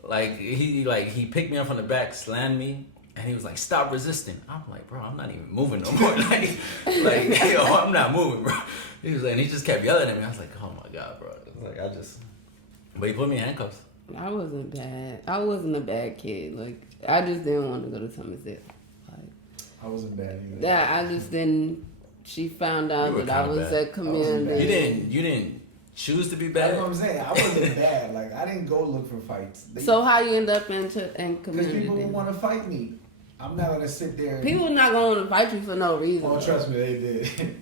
Like he picked me up from the back, slammed me. And he was like, stop resisting. I'm like, bro, I'm not even moving no more. like, yo, I'm not moving, bro. He was like, and he just kept yelling at me. I was like, oh my God, bro. But he put me in handcuffs. I wasn't bad. I wasn't a bad kid. Like, I just didn't want to go to Thomasdale. I wasn't bad either. That I just didn't. She found out that I was at community. You didn't choose to be bad? That's what I'm saying. I wasn't bad. Like, I didn't go look for fights. So how you end up in community? Because people want to fight me. I'm not gonna sit there. People not gonna fight you for no reason. Oh, trust me, they did.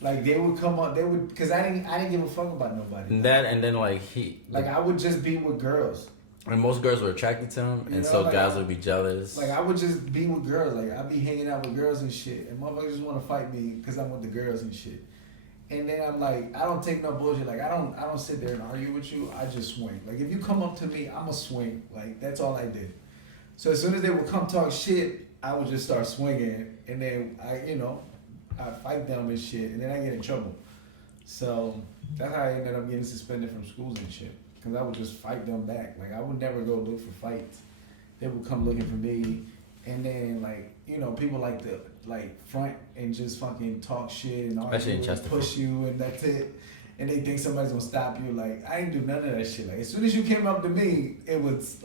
Like they would come up, because I didn't give a fuck about nobody. And then I would just be with girls. And most girls were attracted to him, and so guys would be jealous. Like I would just be with girls. Like I'd be hanging out with girls and shit, and motherfuckers just want to fight me because I'm with the girls and shit. And then I'm like, I don't take no bullshit. Like I don't sit there and argue with you. I just swing. Like if you come up to me, I'ma swing. Like that's all I did. So as soon as they would come talk shit, I would just start swinging, and then I fight them and shit, and then I get in trouble. So that's how I ended up getting suspended from schools and shit. Cause I would just fight them back. Like I would never go look for fights. They would come looking for me, and then people like to front and just fucking talk shit and argue and push you, and that's it. And they think somebody's gonna stop you. Like I ain't do none of that shit. Like as soon as you came up to me,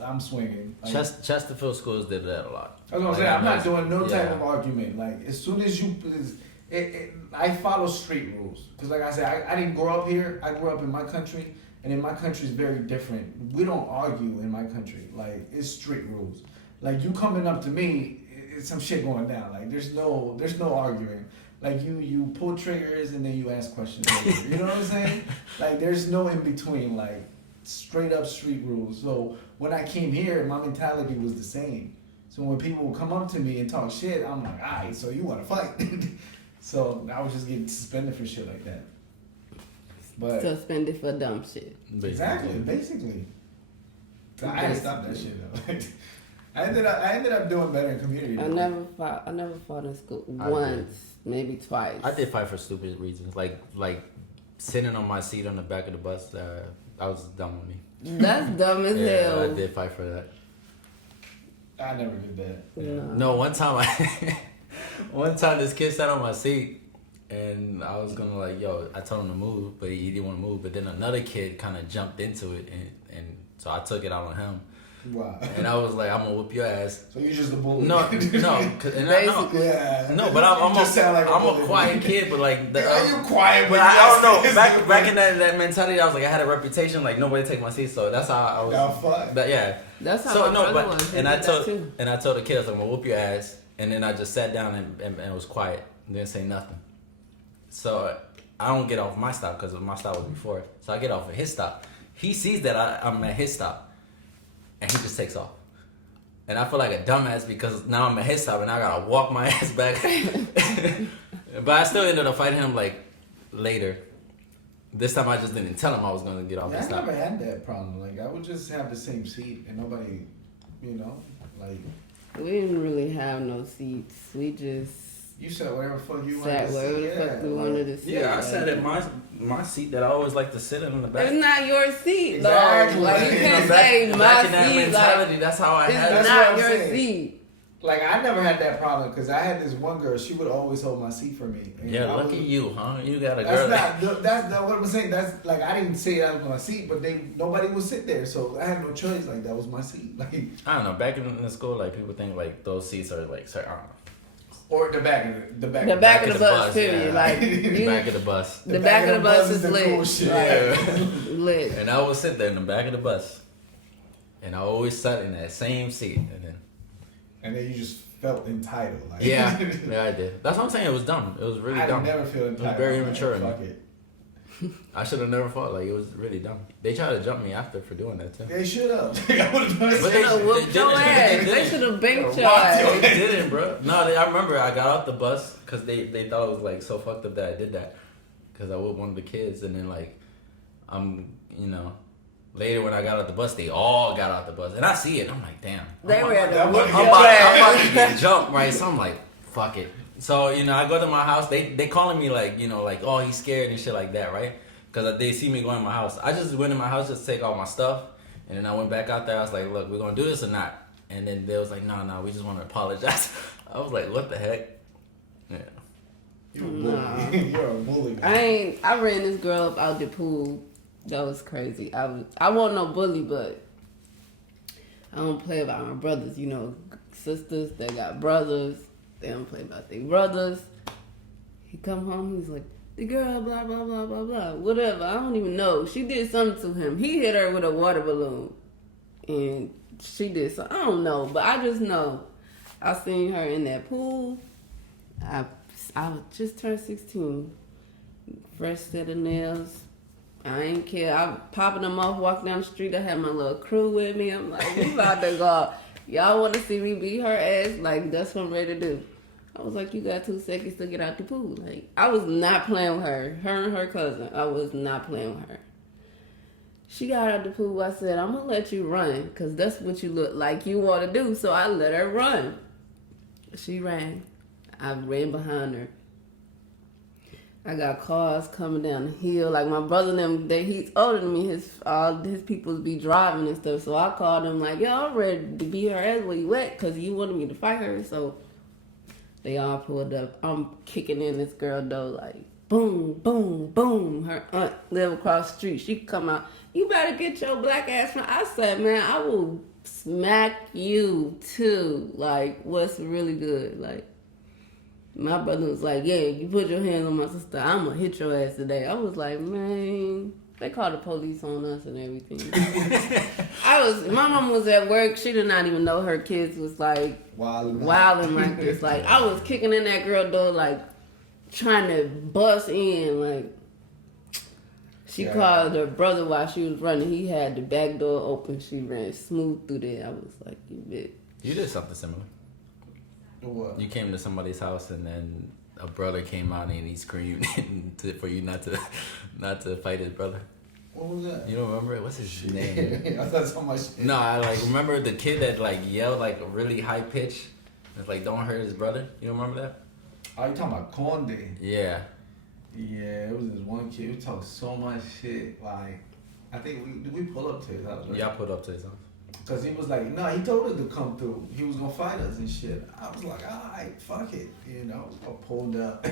I'm swinging. Like, Chesterfield schools did that a lot. That's what I'm saying. I'm not doing no type of argument. Like as soon as you, I follow street rules. Cause like I said, I didn't grow up here. I grew up in my country, and in my country is very different. We don't argue in my country. Like it's street rules. Like you coming up to me, it's some shit going down. Like there's no arguing. Like you pull triggers and then you ask questions. You know what I'm saying? Like there's no in between. Like straight up street rules. So when I came here, my mentality was the same. So when people would come up to me and talk shit, I'm like, alright, so you want to fight? So I was just getting suspended for shit like that. But suspended for dumb shit. Exactly, basically. I had to stop that shit though. I ended up doing better in community. I never fought in school. Once, maybe twice. I did fight for stupid reasons, like sitting on my seat on the back of the bus. That was dumb with me. That's dumb as hell. I did fight for that. I never did that. Yeah. No, one time this kid sat on my seat, and I was gonna I told him to move, but he didn't want to move. But then another kid kind of jumped into it, and so I took it out on him. Wow. And I was like, I'm gonna whoop your ass. So you're just a bully? No. But I'm a quiet kid, but like, you're quiet, but I don't know. Back in that mentality, I was like, I had a reputation, like nobody take my seat, so that's how I was. Y'all fuck. That's how my brother was. And I told the kid, I was like, I'm gonna whoop your ass, and then I just sat down and was quiet, and didn't say nothing. So I don't get off my stop because my stop was before, so I get off at his stop. He sees that I'm at his stop. And he just takes off. And I feel like a dumbass because now I'm at his stop and I gotta walk my ass back. But I still ended up fighting him like later. This time I just didn't tell him I was gonna get off his stop. I never had that problem. Like I would just have the same seat and nobody, like. We didn't really have no seats. We just. You sat wherever the fuck you wanted to sit. Wherever the fuck we wanted to sit. Yeah, I sat at my seat that I always like to sit in the back. It's not your seat, exactly. though. Like, you can't say my seat. Like, that's how I had it. It's not your seat. Like, I never had that problem because I had this one girl, she would always hold my seat for me. And yeah, lucky you, huh? You got a girl. That's not what I'm saying. That's like, I didn't say that was my seat, but nobody would sit there. So I had no choice. Like, that was my seat. Like, I don't know. Back in the school, like, people think, like, those seats are, like, I don't know. Or the back of the back of the bus, period. Yeah. Like the back of the bus. The back of the bus is lit. Cool shit. Like, lit. And I would sit there in the back of the bus, and I always sat in that same seat, and then you just felt entitled. Like. Yeah, I did. That's what I'm saying. It was dumb. It was really dumb. I never feel entitled. It was very immature. Fuck it. I should have never fought. Like, it was really dumb. They tried to jump me after for doing that too. They should have. They should have whooped your ass. They should have banked your ass. They didn't, bro. No, I remember I got out the bus because they thought it was like so fucked up that I did that because I whooped one of the kids, and then like later when I got out the bus, they all got out the bus, and I see it. I'm like, damn. They were at the I'm about to get jumped, right? So I'm like, fuck it. So, I go to my house. They calling me like, oh, he's scared and shit like that, right? Because they see me going to my house. I just went in my house just to take all my stuff. And then I went back out there. I was like, look, we're going to do this or not? And then they was like, no, we just want to apologize. I was like, what the heck? Yeah. You're a bully. You're a bully, man. I ran this girl up out the pool. That was crazy. I wasn't no bully, but I don't play about my brothers. Sisters, they got brothers. They don't play about their brothers. He come home, he's like, the girl, blah, blah, blah, blah, blah. Whatever, I don't even know. She did something to him. He hit her with a water balloon. And she did something. I don't know, but I just know. I seen her in that pool. I just turned 16. Fresh set of nails. I ain't care. I popping them off, walking down the street. I had my little crew with me. I'm like, we about to go. Y'all want to see me beat her ass? Like, that's what I'm ready to do. I was like, you got 2 seconds to get out the pool. Like, I was not playing with her. Her and her cousin. I was not playing with her. She got out the pool. I said, I'm going to let you run because that's what you look like you want to do. So I let her run. She ran. I ran behind her. I got cars coming down the hill. Like my brother and them, he's older than me. All his people be driving and stuff. So I called him like, yo, I'm ready to beat her ass where you at, because you wanted me to fight her. So they all pulled up. I'm kicking in this girl door like, boom, boom, boom. Her aunt live across the street. She come out. You better get your black ass from. I said, man, I will smack you too. Like, what's really good? Like, my brother was like, yeah, you put your hands on my sister, I'm gonna hit your ass today. I was like, man, they called the police on us and everything. My mom was at work. She did not even know her kids was like wilding like this. Like, I was kicking in that girl door, like trying to bust in. Like, she called her brother while she was running. He had the back door open. She ran smooth through there. I was like, you bitch. You did something similar. What? You came to somebody's house and then a brother came out and he screamed for you not to fight his brother. What was that? You don't remember it? What's his name? I thought so much. No, I like remember the kid that like yelled like a really high pitch. It's like don't hurt his brother. You don't remember that? Oh, you talking about Conde? Yeah. Yeah, it was this one kid who talked so much shit. Like, I think we pull up to his house, right? Yeah, I put up to his house. Cause he was like, no, he told us to come through. He was gonna fight us and shit. I was like, alright, fuck it, you know. I pulled up.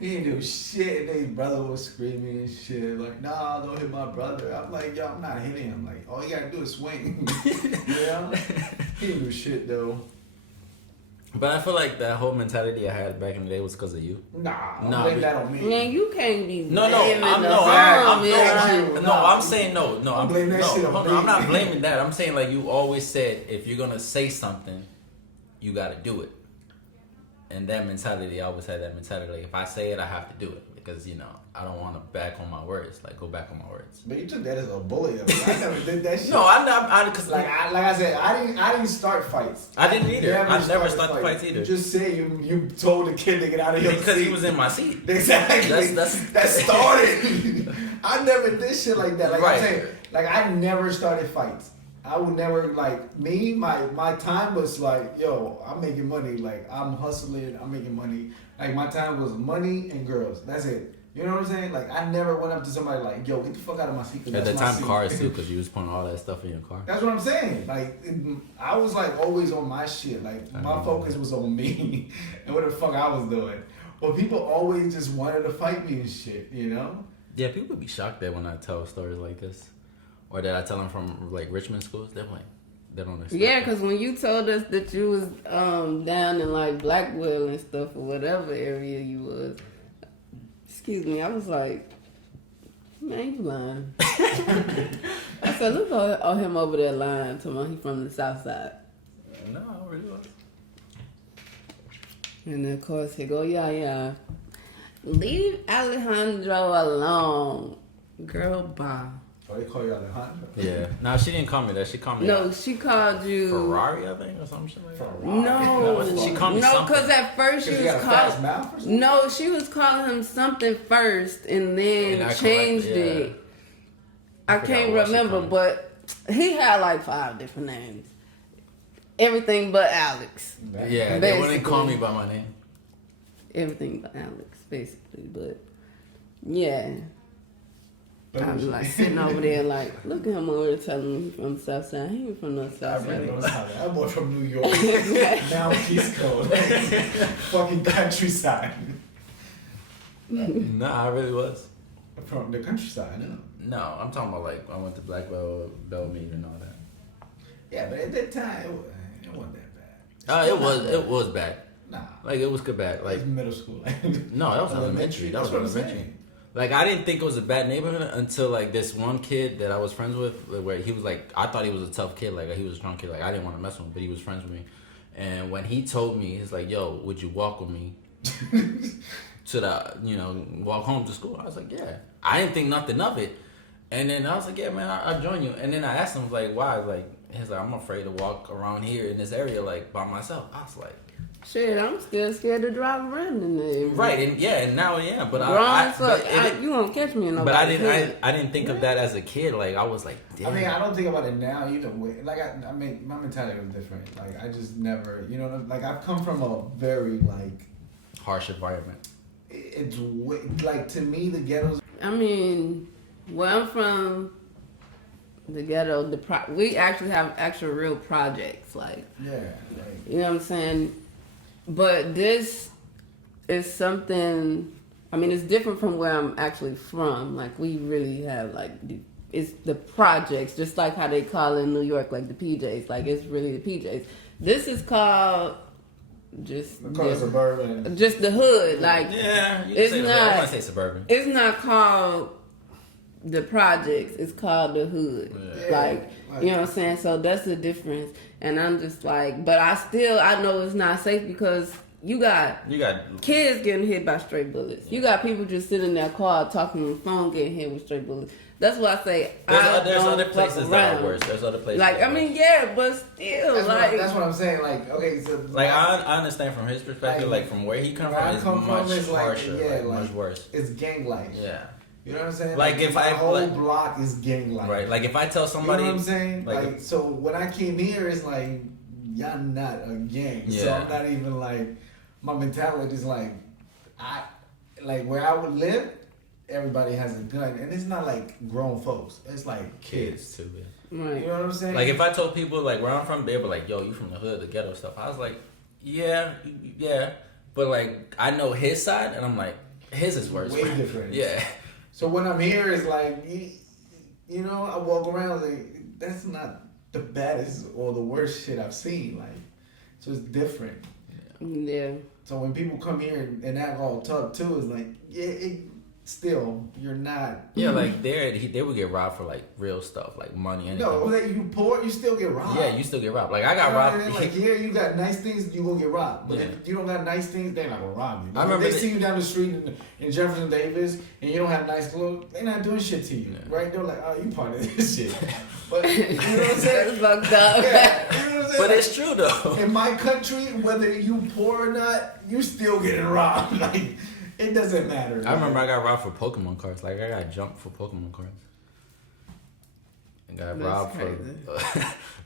He didn't do shit. And then his brother was screaming and shit. Like, nah, don't hit my brother. I'm like, yo, I'm not hitting him. Like, all you gotta do is swing. You know? He didn't do shit though. But I feel like that whole mentality I had back in the day was because of you. Nah, Nah, blame that on me. Man, you can't be I'm saying no. I'm blaming that shit on me. I'm not blaming that. I'm saying like you always said if you're gonna say something, you gotta do it. And that mentality, I always had that mentality. Like if I say it, I have to do it because you know I don't want to back on my words. Like go back on my words. But you took that as a bully. I never did that shit. No, I'm not. Because like I said, I didn't start fights. I didn't either. I never started fights. fights either. You just said you told the kid to get out of your because seat. he was in my seat. Exactly. That started. I never did shit like that. Like right. I'm saying, like I never started fights. I would never like me. My time was like, yo, I'm making money. Like I'm hustling. I'm making money. Like my time was money and girls. That's it. You know what I'm saying? Like I never went up to somebody like, yo, get the fuck out of my seat. At the time, cars too, because you was putting all that stuff in your car. That's what I'm saying. Like I was like always on my shit. Like my focus was on me and what the fuck I was doing. But people always just wanted to fight me and shit. You know? Yeah, people would be shocked that when I tell stories like this. Or that I tell them from like Richmond schools, they're like, they don't understand. Yeah, because when you told us that you was down in like Blackwell and stuff or whatever area you was, excuse me, I was like, man, you lying. I said, look at him over there lying to me. He from the south side. No, I really was. And then of course he go, yeah. Leave Alejandro alone. Girl, bye. Oh, they call you Alejandro? Yeah. No, she didn't call me that. She called me No, she called you Ferrari, I think, or some shit like that. No, she called me no, something. because at first she was calling. No, she was calling him something first, and then changed it. I can't remember, but he had like 5 different names. Everything but Alex. Yeah, they wouldn't call me by my name. Everything but Alex, basically, but yeah. I was like sitting over there, like, look at him over there telling me he's from the South Side. He ain't from the South Side. That boy from New York. Now East Coast. Fucking countryside. Nah, I really was. From the countryside, no. No, I'm talking about like I went to Blackwell, Belmead, and all that. Yeah, but at that time, it wasn't that bad. It was bad. Nah. Like it was good bad. Like middle school. No, that was elementary. That was elementary. Like, I didn't think it was a bad neighborhood until, like, this one kid that I was friends with, where he was, like, I thought he was a tough kid. Like, he was a strong kid. Like, I didn't want to mess with him, but he was friends with me. And when he told me, he's like, yo, would you walk with me to the, walk home to school? I was like, yeah. I didn't think nothing of it. And then I was like, yeah, man, I'll join you. And then I asked him, like, why? Like, he's like, I'm afraid to walk around here in this area, like, by myself. I was like, Shit, I'm still scared to drive around in there. Right, and now I am, but you won't catch me in no. But I didn't think of that as a kid. Like I was like, damn. I mean, I don't think about it now either way. Like I mean, my mentality was different. Like I just never, you know, like I've come from a very like harsh environment. It's like to me the ghettos. I mean, where I'm from, the ghetto, we actually have actual real projects, like you know what I'm saying. But this is something. I mean, it's different from where I'm actually from. Like we really have like it's the projects, just like how they call it in New York, like the PJs. Like it's really the PJs. This is called just suburban, just the hood. Like it's not. I want to say suburban. It's not called the projects. It's called the hood. Yeah. Like you know what I'm saying. So that's the difference. And I'm just like, but I know it's not safe because you got kids getting hit by stray bullets. You got people just sitting in their car talking on the phone getting hit with stray bullets. That's why I say there's other places that are worse. There's other places. Like I mean, yeah, but still, that's what I'm saying. Like okay, so like I understand from his perspective, like from where he comes from, it's much harsher, much worse. It's gang life. Yeah. You know what I'm saying? Like if the whole like, block is gang life. Right. Like if I tell somebody, you know what I'm saying? Like so when I came here, it's like y'all not a gang. Yeah. So I'm not even like my mentality is like where I would live, everybody has a gun, and it's not like grown folks. It's like kids too. Yeah. Right. You know what I'm saying? Like if I told people like where I'm from, they were like, "Yo, you from the hood, the ghetto stuff." I was like, "Yeah, but like I know his side, and I'm like, his is worse. Way different. Yeah. So when I'm here, it's like, you know, I walk around like that's not the baddest or the worst shit I've seen. Like, so it's different. Yeah. So when people come here and act all tough too, it's like, still, you're not. Yeah, like they would get robbed for like real stuff, like money and no, like you poor, you still get robbed. Yeah, you still get robbed. Like I got robbed. Like here, you got nice things, you gonna get robbed. But if you don't got nice things, they're not gonna rob you. I remember they see you down the street in Jefferson Davis and you don't have nice clothes, they're not doing shit to you, right? They're like, oh, you part of this shit. But you know what I'm saying? Fucked up. Yeah, you know what I'm saying? But it's true though. In my country, whether you poor or not, you still getting robbed. Like. It doesn't matter. I remember I got robbed for Pokemon cards. Like I got jumped for Pokemon cards. And got robbed for.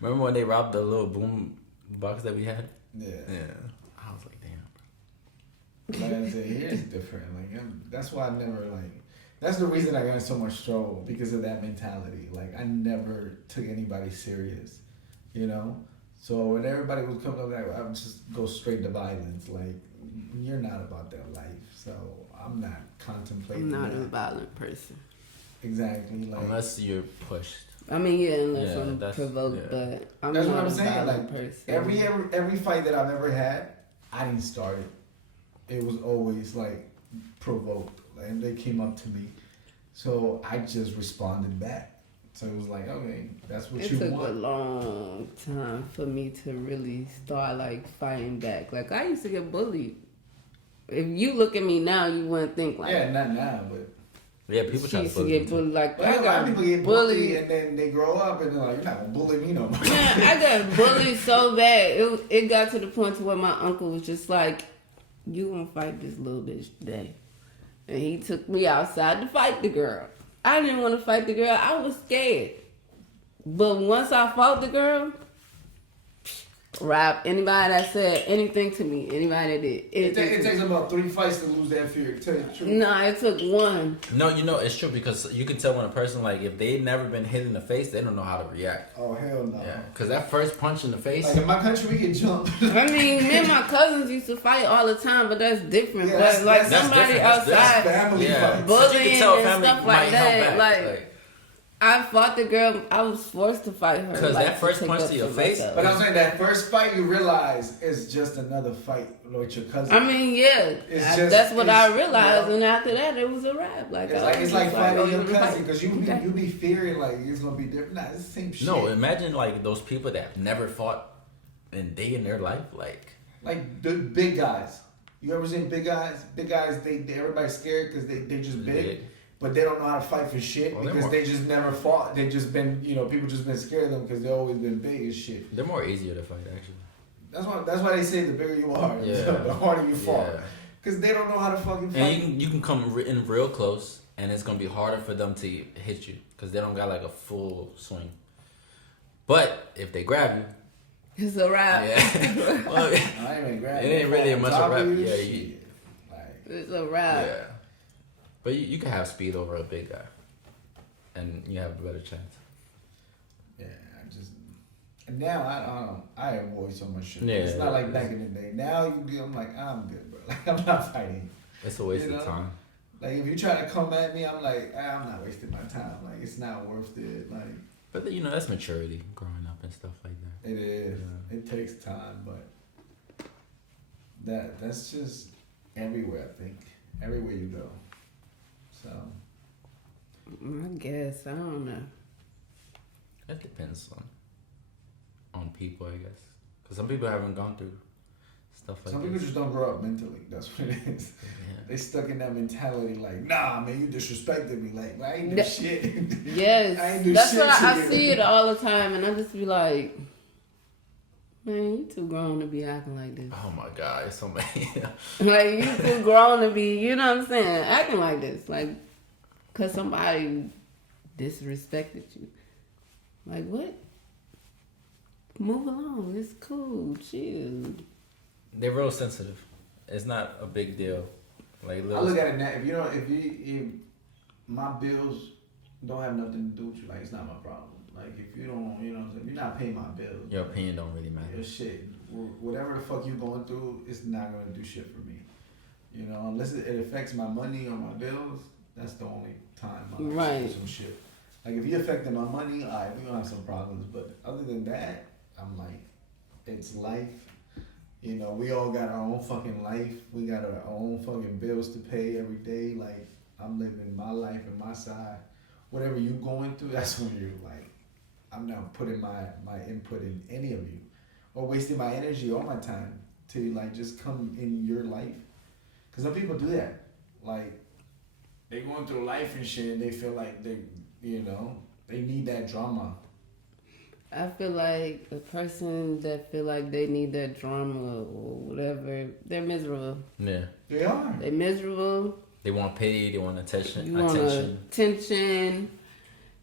Remember when they robbed the little boom box that we had? Yeah. I was like, damn, bro. Like I said, here's different. Like that's why I never like. That's the reason I got in so much trouble because of that mentality. Like I never took anybody serious, you know. So when everybody was coming up, like I would just go straight to violence. Like you're not about that life. So I'm not contemplating. I'm not a violent person. Exactly. Like unless you're pushed. I mean, unless I'm provoked, but I'm that's not what I'm a saying. violent Like person. every fight that I've ever had, I didn't start it. It was always like provoked, and they came up to me, so I just responded back. So it was like, okay, that's what you want. It took a long time for me to really start like fighting back. Like I used to get bullied. If you look at me now, you wouldn't think like. Yeah, not now, but. Yeah, people try to bully get bullied. Like I got people get bullied, and then they grow up and they're like, "You're not gonna bully me no more." Man, I got bullied so bad. It got to the point to where my uncle was just like, "You gonna fight this little bitch today?" And he took me outside to fight the girl. I didn't want to fight the girl. I was scared. But once I fought the girl, Rob, anybody that said anything to me, anybody that did anything. It takes about 3 fights to lose that fear, to tell you the truth. No, it took one. No, you know, it's true because you can tell when a person, like, if they've never been hit in the face, they don't know how to react. Oh, hell no. Yeah, because that first punch in the face. Like, in my country, we can jump. I mean, me and my cousins used to fight all the time, but that's different. Yeah, that's, like that's somebody different. outside family fights. bullying and stuff like that. Back. Like, I fought the girl. I was forced to fight her. Because that first punch to your face. Myself. But I'm saying that first fight, you realize is just another fight with your cousin. I mean, yeah, that's what I realized, and after that, it was a wrap. Like it's like fighting your cousin because you be fearing like it's gonna be different. Nah, it's the same shit. No, imagine like those people that have never fought a day in their life, like the big guys. You ever seen big guys? Big guys, they everybody's scared because they just big. But they don't know how to fight for shit because they just never fought. They just been, people just been scared of them because they always been big as shit. They're more easier to fight, actually. That's why they say the bigger you are, the harder you fall. Because they don't know how to fucking fight. And you can come in real close, and it's gonna be harder for them to hit you because they don't got like a full swing. But if they grab you, it's a wrap. Yeah. Well, I ain't grab it ain't really much of a wrap. Yeah, it's a wrap. Yeah. But you can have speed over a big guy, and you have a better chance. Yeah, and now I avoid so much shit. Yeah, it's not like back in the day. Now I'm like, I'm good, bro. Like, I'm not fighting. It's a waste of time. Like, if you try to come at me, I'm like, I'm not wasting my time. Like, it's not worth it. Like, but that's maturity, growing up and stuff like that. It is. Yeah. It takes time, but that's just everywhere. I think everywhere you go. So. I guess I don't know. It depends on people, I guess, because some people haven't gone through stuff like. Some people just don't grow up mentally. That's what it is. Yeah. They stuck in that mentality, like, nah, man, you disrespected me. Like, I ain't do shit. Yes, I ain't do that's shit why I you. see it all the time, and I just be like, man, you too grown to be acting like this. Oh my God, it's so many. Like, you too grown to be, you know what I'm saying, acting like this, like, cause somebody disrespected you. Like, what? Move along. It's cool. Chill. They're real sensitive. It's not a big deal. Like, I look at it now. If my bills don't have nothing to do with you, like, it's not my problem. Like, if you don't, you know what I'm saying, you're not paying my bills. Your opinion don't really matter. Your shit, whatever the fuck you going through, it's not gonna do shit for me. You know, unless it affects my money or my bills, that's the only time I right. some shit. Like, if you affected my money, alright, we gonna have some problems. But other than that, I'm like, it's life. You know, we all got our own fucking life. We got our own fucking bills to pay every day. Like, I'm living my life and my side. Whatever you going through, that's when you're like, I'm not putting my input in any of you. Or wasting my energy or my time to, like, just come in your life. Because some people do that. Like, they going through life and shit and they feel like they need that drama. I feel like a person that feel like they need that drama or whatever, they're miserable. Yeah. They are. They're miserable. They want pity. They want attention. You want attention.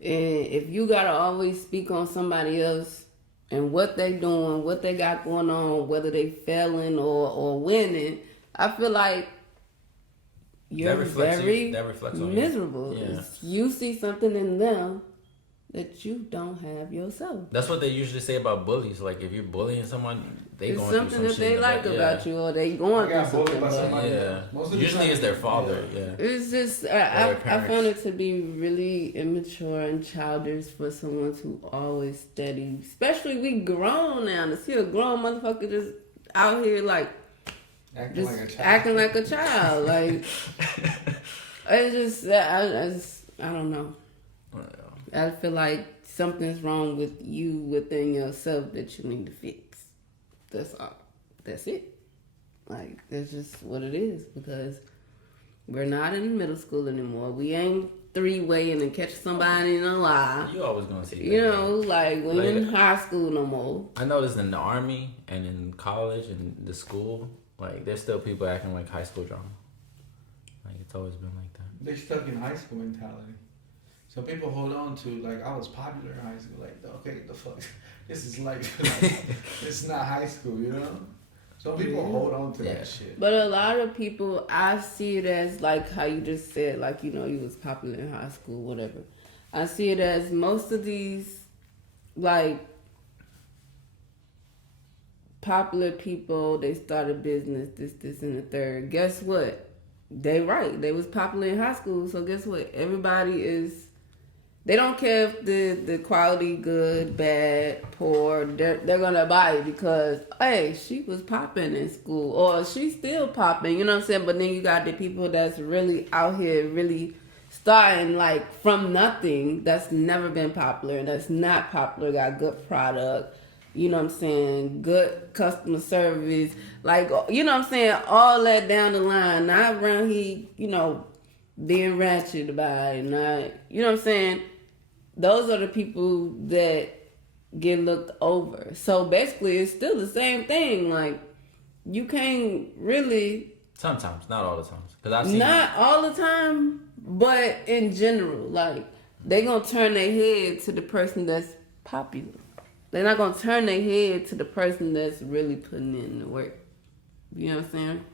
And if you gotta always speak on somebody else and what they doing, what they got going on, whether they failing or winning, I feel like you're very miserable. Yeah. You see something in them that you don't have yourself. That's what they usually say about bullies. Like, if you're bullying someone, they going through some shit. Something that they like about you, or they going through something. Yeah. Usually it's their father. Yeah. It's just I found it to be really immature and childish for someone to always steady. Especially we grown now, to see a grown motherfucker just out here like acting like a child. Like, it's just I don't know. I feel like something's wrong with you within yourself that you need to fix. That's all. That's it. Like, that's just what it is, because we're not in middle school anymore. We ain't three-waying and catch somebody in a lie. You always gonna see that. You know, like, when you're in high school no more. I noticed in the army and in college and the school, like, there's still people acting like high school drama. Like, it's always been like that. They stuck in high school mentality. So people hold on to, like, I was popular in high school. Like, okay, the fuck? This is like it's not high school, you know? Some people hold on to that shit. But a lot of people, I see it as, like how you just said, like, you know, you was popular in high school, whatever. I see it as most of these, like, popular people, they start a business, this, and the third. Guess what? They right. They was popular in high school, so guess what? Everybody is... They don't care if the quality good, bad, poor. They're gonna buy it because, hey, she was popping in school, or she's still popping. You know what I'm saying? But then you got the people that's really out here, really starting like from nothing. That's never been popular and that's not popular. Got good product. You know what I'm saying? Good customer service. Like, you know what I'm saying? All that down the line. Not around here, you know, being ratchet about it. Not, you know what I'm saying? Those are the people that get looked over. So basically, it's still the same thing. Like, you can't really. Sometimes, not all the times. Because I've seen. Not all the time, but in general. Like, they going to turn their head to the person that's popular. They're not going to turn their head to the person that's really putting in the work. You know what I'm saying?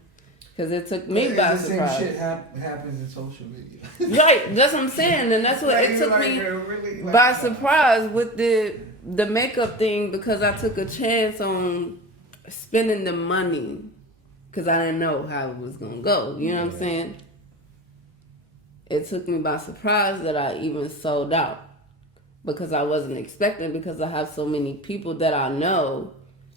Because it took me by surprise. Same shit happens in social media. Right, that's what I'm saying. And that's what Like, it took like, me really, like, by surprise with the makeup thing, because I took a chance on spending the money because I didn't know how it was going to go. You know what I'm saying? It took me by surprise that I even sold out, because I wasn't expecting, because I have so many people that I know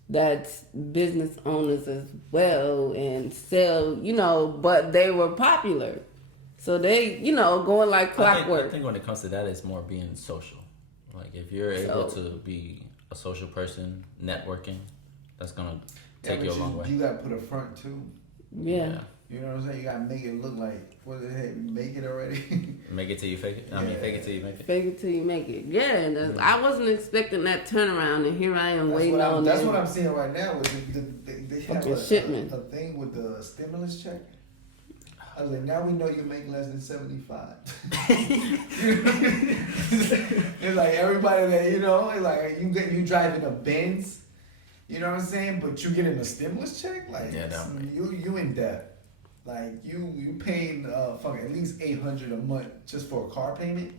that's business owners as well and sell, you know, but they were popular. So they, you know, going like clockwork. I think when it comes to that, it's more being social. Like, if you're able to be a social person, networking, that's going to take you a long way. You got to put a front too. Yeah. You know what I'm saying? You got to make it look like, what the heck, make it already? Make it till you fake it? I mean, fake it till you make it. Fake it till you make it. Yeah, and I wasn't expecting that turnaround, and here I am waiting on That's what I'm seeing right now. They have a thing with the stimulus check. I was like, now we know you make less than 75. It's like everybody that, you know, it's like you driving a Benz, you know what I'm saying? But you getting a stimulus check? Like, you in debt. Like, you paying fucking at least $800 a month just for a car payment,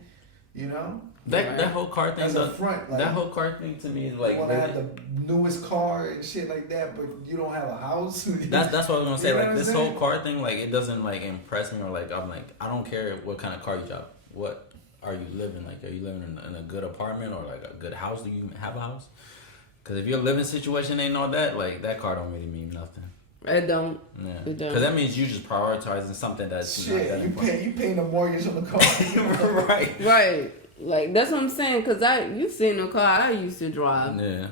you know? That whole car thing. That's a front. Like, that whole car thing to me is like. You want to have the newest car and shit like that, but you don't have a house. That's what I was gonna say. You know like, this saying? whole car thing, like, it doesn't like impress me, or like I'm like, I don't care what kind of car you drive. What are you living? Like, are you living in a good apartment or like a good house? Do you have a house? Because if your living situation ain't all that, like, that car don't really mean nothing. It don't. Yeah. It don't. Because that means you just prioritizing something that's not that important. You paying the mortgage on the car. Right. Right. Like, that's what I'm saying, because you seen the car I used to drive. Yeah.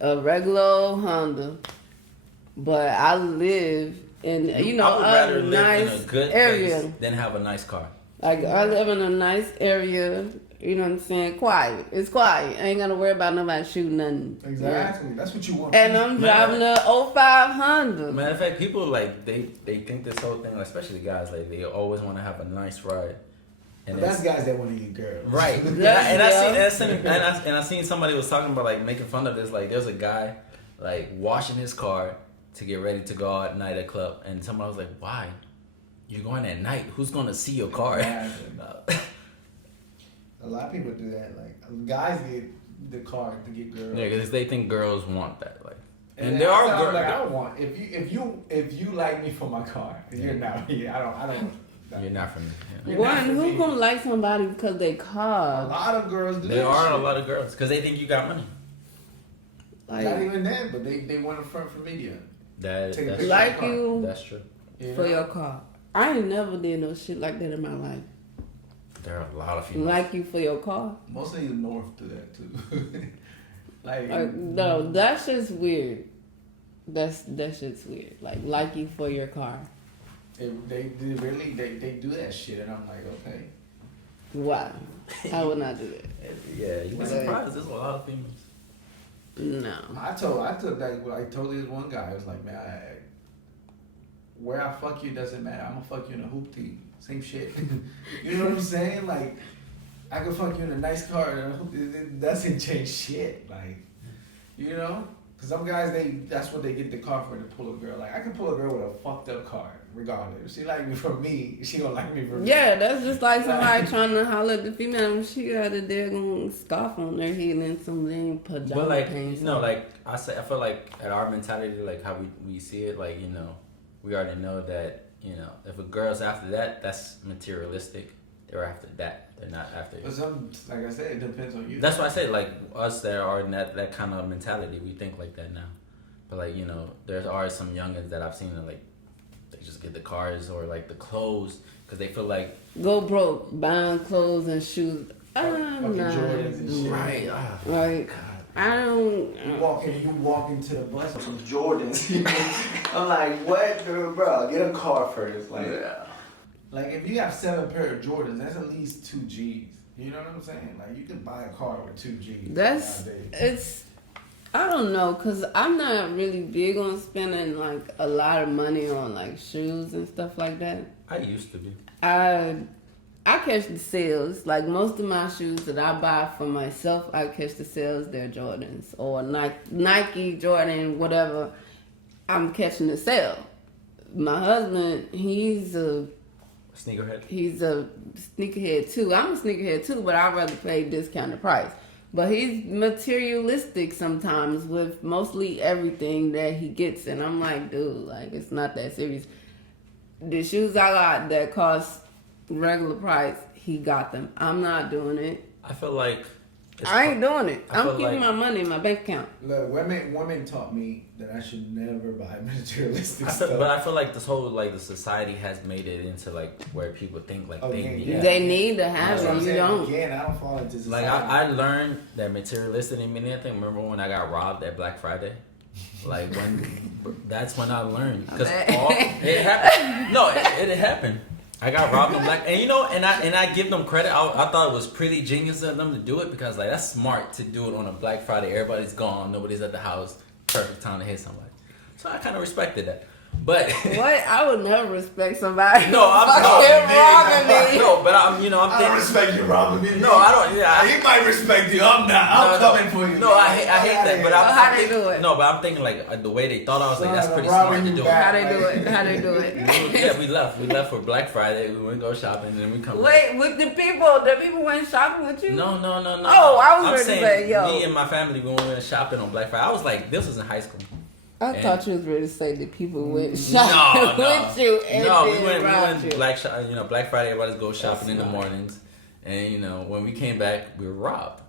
A regular old Honda. But I live in, you know, I would rather a live nice in a good area. place than have a nice car. Like, I live in a nice area, you know what I'm saying? Quiet. It's quiet. I ain't got to worry about nobody shooting nothing. Exactly. Yeah. That's what you want. And I'm driving a 05 Honda. Matter of fact, people, like, they think this whole thing, like, especially guys, like, they always want to have a nice ride. And but that's guys that want to get girls. Right. I seen somebody was talking about, like, making fun of this. Like, there's a guy, like, washing his car to get ready to go out at night at club. And somebody was like, why? You're going at night. Who's going to see your car? A lot of people do that. Like, guys get the car to get girls. Yeah, because they think girls want that. Like, and there are girls. Like, I don't want. If you like me for my car, you're not. Yeah, I don't. You're not for me. Yeah. One, who gonna like somebody because they car? A lot of girls do. There are a lot of girls because they think you got money. Like, not even that, but they want a front for media. That's like you. That's true. For your car. I ain't never did no shit like that in my life. There are a lot of females. Like you for your car. Most of the North do that too. like no, that shit's weird. That shit's weird. Like you for your car. They do that shit, and I'm like, okay. Wow, I would not do that. Yeah, you be surprised. There's a lot of females. No. I told this one guy, I was like, man, where I fuck you doesn't matter. I'm gonna fuck you in a hoopty. Same shit. You know what I'm saying? Like, I could fuck you in a nice car and a hoopty. It doesn't change shit. Like, you know? Because some guys, that's what they get the car for, to pull a girl. Like, I can pull a girl with a fucked up car, regardless. If she like me for me, she gonna like me for me. Yeah, that's just like somebody trying to holler at the female when she got a daggone scarf on her head and some damn pajama But, like, pants. you know, like, I feel like at our mentality, like, how we see it, like, you know, we already know that, you know, if a girl's after that, that's materialistic. They're after that. They're not after it. But like I said, it depends on you. That's why I say, like, us that are in that kind of mentality, we think like that now. But, like, you know, there are some youngins that I've seen that, like, they just get the cars or, like, the clothes because they feel like... Go broke, buying clothes and shoes. Fucking Jordans and shit. Right. Like, God. I don't... You walk into the bus with some Jordans. I'm like, what? Bro, get a car first. Like, yeah. Like, if you have 7 pair of Jordans, that's at least 2 G's. You know what I'm saying? Like you can buy a car with 2 G's. That's nowadays. it's. I don't know, cause I'm not really big on spending like a lot of money on like shoes and stuff like that. I used to be. I catch the sales. Like most of my shoes that I buy for myself, I catch the sales. They're Jordans or Nike, Jordan, whatever. I'm catching the sale. My husband, he's a Sneakerhead. sneakerhead too. I'm a sneakerhead too, but I'd rather pay discounted price. But he's materialistic sometimes with mostly everything that he gets, and I'm like, dude, like it's not that serious. The shoes I got that cost regular price, he got them. I'm not doing it. I feel like I ain't doing it. I I'm feel keeping like- my money in my bank account. Look, women taught me that I should never buy materialistic I feel, stuff. but I feel like this whole like the society has made it into like where people think like Oh, they yeah, need yeah. it. They need to have That's what it. I'm You saying. don't. Again, I don't fall into society. Like I learned that materialistic didn't mean anything. Remember when I got robbed at Black Friday? Like that's when I learned because it happened. No, it happened. I got robbed on Black, and you know, and I give them credit. I thought it was pretty genius of them to do it because like that's smart to do it on a Black Friday. Everybody's gone, nobody's at the house. Perfect time to hit somebody. So I kind of respected that. But What? I would never respect somebody. No, I'm fucking robbing me. no, but I'm I don't thinking. respect you robbing me. No, I don't. Yeah, He might respect you. I'm not. I'm coming for you. No, I hate that. But How I'm they thinking, do it? No, but I'm thinking like the way they thought. I was like, that's Son, pretty robbing smart to you do. back. How they do it? How they do it? Yeah, we left. We left for Black Friday. We went to go shopping, and then we come. Wait, with the people went shopping with you? No. Oh, I was I'm ready to saying say, yo. me and my family we went shopping on Black Friday. I was like, this was in high school. I And- thought you was ready to say that people went shopping No, with you and no, then we went robbed you. Black Friday. Everybody's go shopping in the smart. mornings, and when we came back, we were robbed.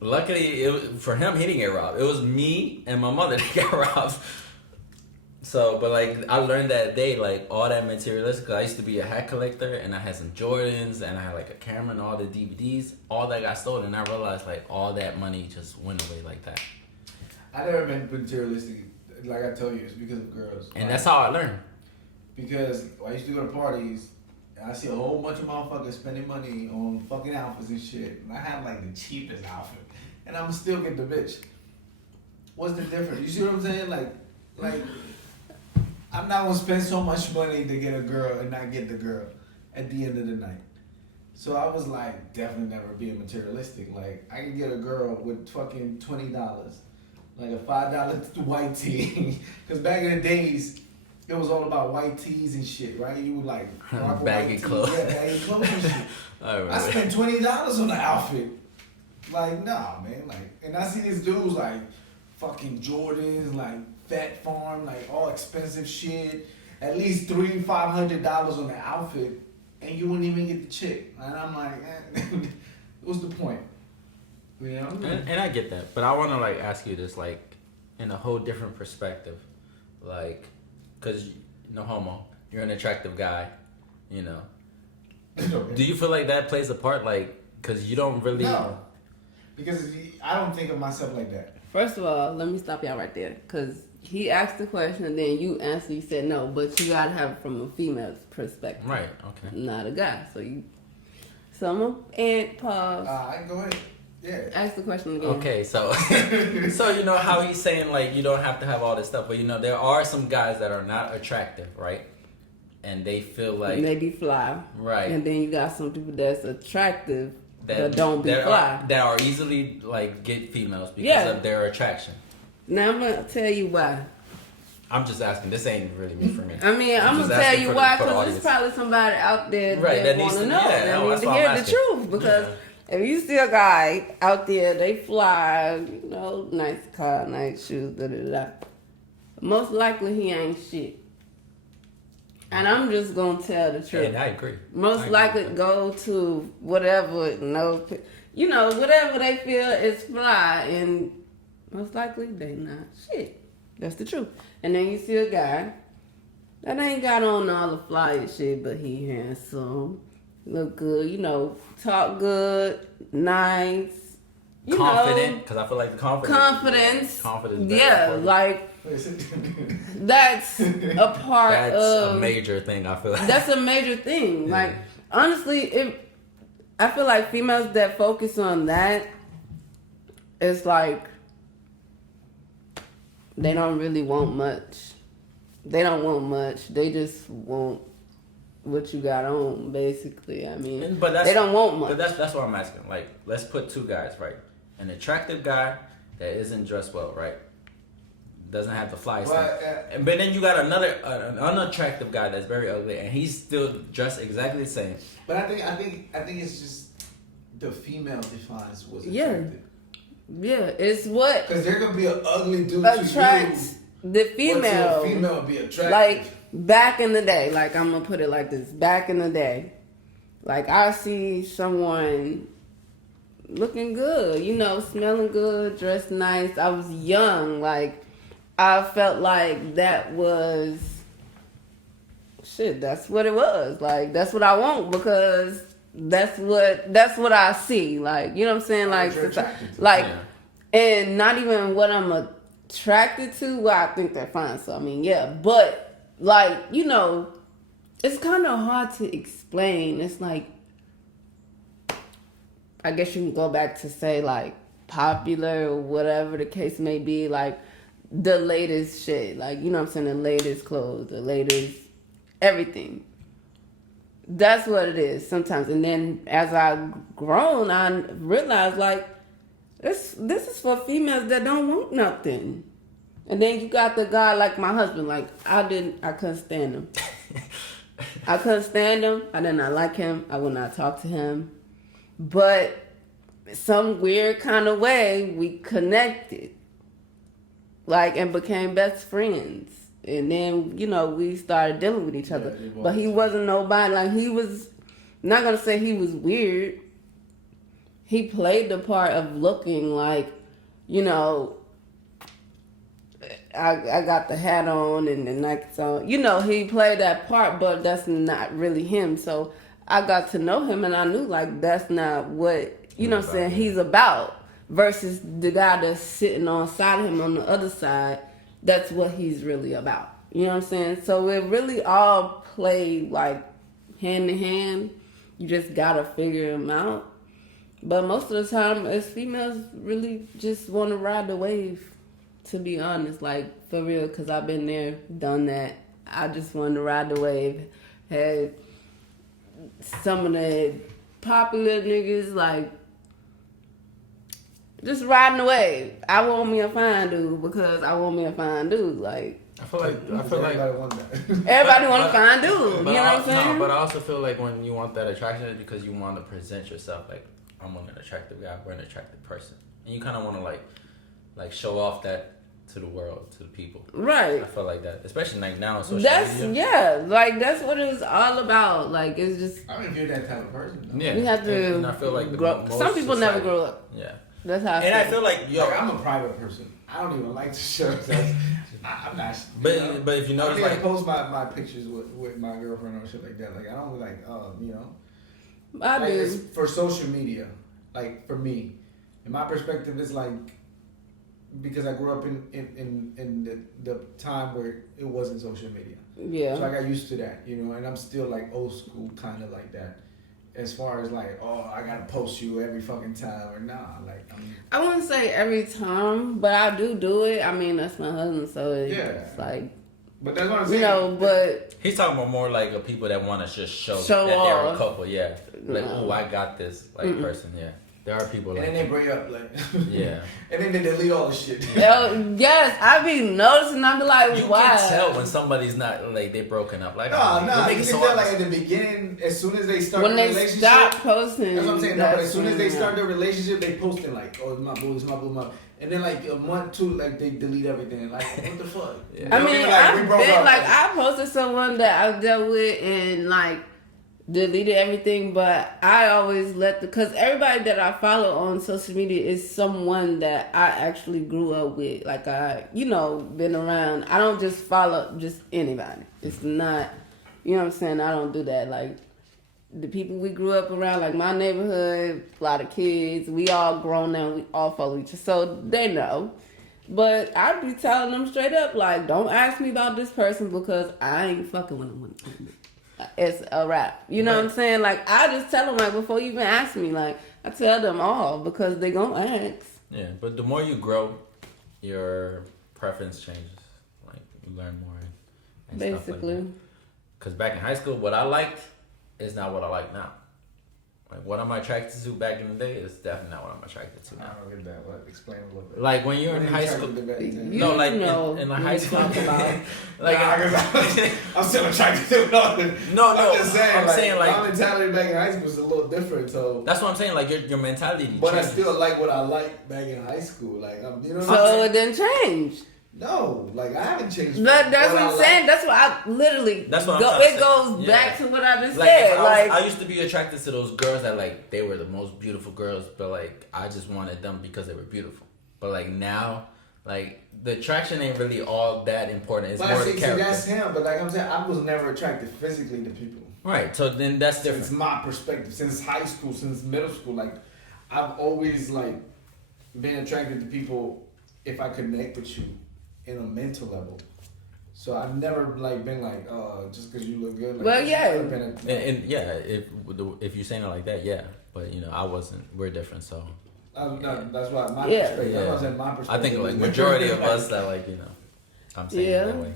Luckily, for him, he didn't get robbed. It was me and my mother that got robbed. So, but like I learned that day, like all that materialistic. Cause I used to be a hat collector, and I had some Jordans, and I had like a camera and all the DVDs. All that got stolen, and I realized like all that money just went away like that. I never been materialistic. Like I told you, it's because of girls. And that's how I learned. Because I used to go to parties, and I see a whole bunch of motherfuckers spending money on fucking outfits and shit. And I have like the cheapest outfit, and I'm still get the bitch. What's the difference? You see what I'm saying? Like, I'm not gonna spend so much money to get a girl and not get the girl at the end of the night. So I was like, definitely never being materialistic. Like, I could get a girl with fucking $20, like a $5 white tee. Because back in the days, it was all about white tees and shit, right? You would like rock a Baggy white tee. clothes. Yeah, baggy clothes and shit. All I spent $20 on the outfit. Like, nah, man. Like, and I see these dudes like fucking Jordans, like Fat Farm, like all expensive shit. At least $300-500 on the outfit, and you wouldn't even get the chick. And I'm like, what's the point? You know? And I get that, but I want to like ask you this like in a whole different perspective, like, cause no homo, you're an attractive guy, you know. Do you feel like that plays a part, like, cause you don't really? No, because I don't think of myself like that. First of all, let me stop y'all right there. Because he asked the question and then you answered, you said no. But you got to have it from a female's perspective. Right. Okay. Not a guy. So you... And pause. Go ahead. Yeah. Ask the question again. Okay, so so you know how he's saying like you don't have to have all this stuff, but you know there are some guys that are not attractive, right? And they feel like And they be fly. right. And then you got some people that's attractive that don't be fly. that are easily like get females because Yeah. of their attraction. Now I'm going to tell you why. I'm just asking. This ain't really me for me. I mean, I'm just going to tell asking you for why, the because audience. there's probably somebody out there Right, that that want needs to to- know. yeah, that no, need that's to why I'm hear the asking. truth. Because if you see a guy out there, they fly, you know, nice car, nice shoes, da-da-da. Most likely he ain't shit. And I'm just going to tell the truth. And I agree. Most I agree likely with that. go to whatever, whatever they feel is fly, and most likely they not shit. That's the truth. And then you see a guy that ain't got on all the flyer shit, but he handsome, look good, talk good, nice, Confident, because I feel like the confidence. confidence. very Yeah, important. like that's a part That's of a major thing. I feel like that's a major thing. Yeah. Like honestly, I feel like females that focus on that, it's like they don't really want much. They don't want much. They just want what you got on, basically. I mean, But they don't want much. But that's what I'm asking. Like, let's put two guys, right? An attractive guy that isn't dressed well, right? Doesn't have the fly stuff. But then you got an unattractive guy that's very ugly, and he's still dressed exactly the same. But I think it's just the female defines what's Yeah. attractive. Yeah, it's what Because there could be an ugly dude attracts the to female. a female be attractive. Like back in the day, like I'm gonna put it like this. Back in the day, like I see someone looking good, you know, smelling good, dressed nice. I was young, like I felt like that was shit. That's what it was. Like that's what I want because that's what I see. Like you know what I'm saying? Like and not even what I'm attracted to. Well, I think they're fine. So I mean, yeah, but like you know, it's kind of hard to explain. It's like I guess you can go back to say like popular or whatever the case may be. Like the latest shit. Like you know what I'm saying? The latest clothes, the latest everything. That's what it is sometimes. And then as I've grown, I realized like this is for females that don't want nothing. And then you got the guy like my husband. Like I couldn't stand him. I couldn't stand him. I did not like him. I would not talk to him. But some weird kind of way we connected. Like and became best friends. And then, you know, we started dealing with each other. Yeah, but he wasn't nobody. Like, he was, not going to say he was weird. He played the part of looking like, you know, I got the hat on and the Nikes on. You know, he played that part, but that's not really him. So I got to know him and I knew, like, that's not what, you know what I'm saying, he's about. Versus the guy that's sitting on side of him on the other side. That's what he's really about. You know what I'm saying? So it really all play like hand in hand. You just gotta figure them out. But most of the time, as females, really just want to ride the wave. To be honest, like for real, because I've been there, done that. I just wanted to ride the wave. Had some of the popular niggas like. Just riding the wave. I want me a fine dude because I want me a fine dude. Like I feel like everybody want that. Everybody want a fine dude. You know what I'm saying? No, but I also feel like when you want that attraction, it's because you want to present yourself like I'm an attractive guy, we're an attractive person, and you kind of want to like show off that to the world, to the people. Right. I feel like that, especially like now on social media. Yeah, like that's what it's all about. Like it's just. I mean, if you're that type of person. Yeah. You have to. And I feel like grow. Some people never grow up. Yeah. That's how. I feel like I'm a private person. I don't even like to show that. I'm not. But if you notice, I don't like post my pictures with my girlfriend or shit like that. Like I don't like you know. I like, do. It's for social media. Like for me, in my perspective, it's like because I grew up in the time where it wasn't social media. Yeah. So I got used to that, you know, and I'm still like old school kind of like that. As far as like, oh, I gotta post you every fucking time or nah, like I wouldn't say every time, but I do it. I mean, that's my husband, so it's like. But that's what I'm saying. You know, but he's talking about more like a people that want to just show that off. they're a couple, yeah. Like, No. oh, I got this person, yeah. There are people like and then they bring up like yeah. And then they delete all the shit. Yes, I be noticing. I be like, you why? can tell when somebody's not like they broken up. Like No, they you can so tell like at the beginning, as soon as they start when the they relationship. stop posting. That's what I'm saying. No, but as soon as they when, start their relationship, they posting like, oh, it's my boo, it's my boo, my. And then like a month, two, like they delete everything. Like what the fuck? Yeah. I mean, like, I've we broke been up. like I posted someone that I dealt with and like deleted everything, but I always because everybody that I follow on social media is someone that I actually grew up with. Like I, been around. I don't just follow just anybody. It's not, you know what I'm saying? I don't do that. Like the people we grew up around, like my neighborhood, a lot of kids, we all grown now, we all follow each other, so they know. But I be telling them straight up, like, don't ask me about this person because I ain't fucking with them. it's a wrap. You know what I'm saying? Like, I just tell them, like, before you even ask me, like, I tell them all because they gonna ask. Yeah, but the more you grow, your preference changes. Like, you learn more and Basically. stuff like that. Because back in high school, what I liked is not what I like now. Like, what I'm attracted to back in the day is definitely not what I'm attracted to I now. don't get that. What? Explain a little bit. Like, when you're in high school... No, like, in the high school... like, I'm still attracted to it. No, I'm just saying, I'm saying, like... my mentality back in high school was a little different, so... That's what I'm saying, like, your mentality But changes. I still like what I liked back in high school. Like, you know what I'm So saying? it didn't change. No, like, I haven't changed. But that's what I'm saying. That's why I literally... That's what I'm saying. It goes back to what I just like, said. I used to be attracted to those girls that, like, they were the most beautiful girls, but, like, I just wanted them because they were beautiful. But, like, now, like, the attraction ain't really all that important. It's more the character. That's him, but like I'm saying, I was never attracted physically to people. Right, so then that's different. Since my perspective, since high school, since middle school, like, I've always, like, been attracted to people if I connect with you in a mental level. So I've never, like, been like, just because you look good. Like, well, yeah. And yeah, if you're saying it like that, yeah. But, you know, I wasn't. We're different, so. That's why my perspective. Yeah. That's why I said my perspective. I think, like, majority of us that, like, you know, I'm saying it that way.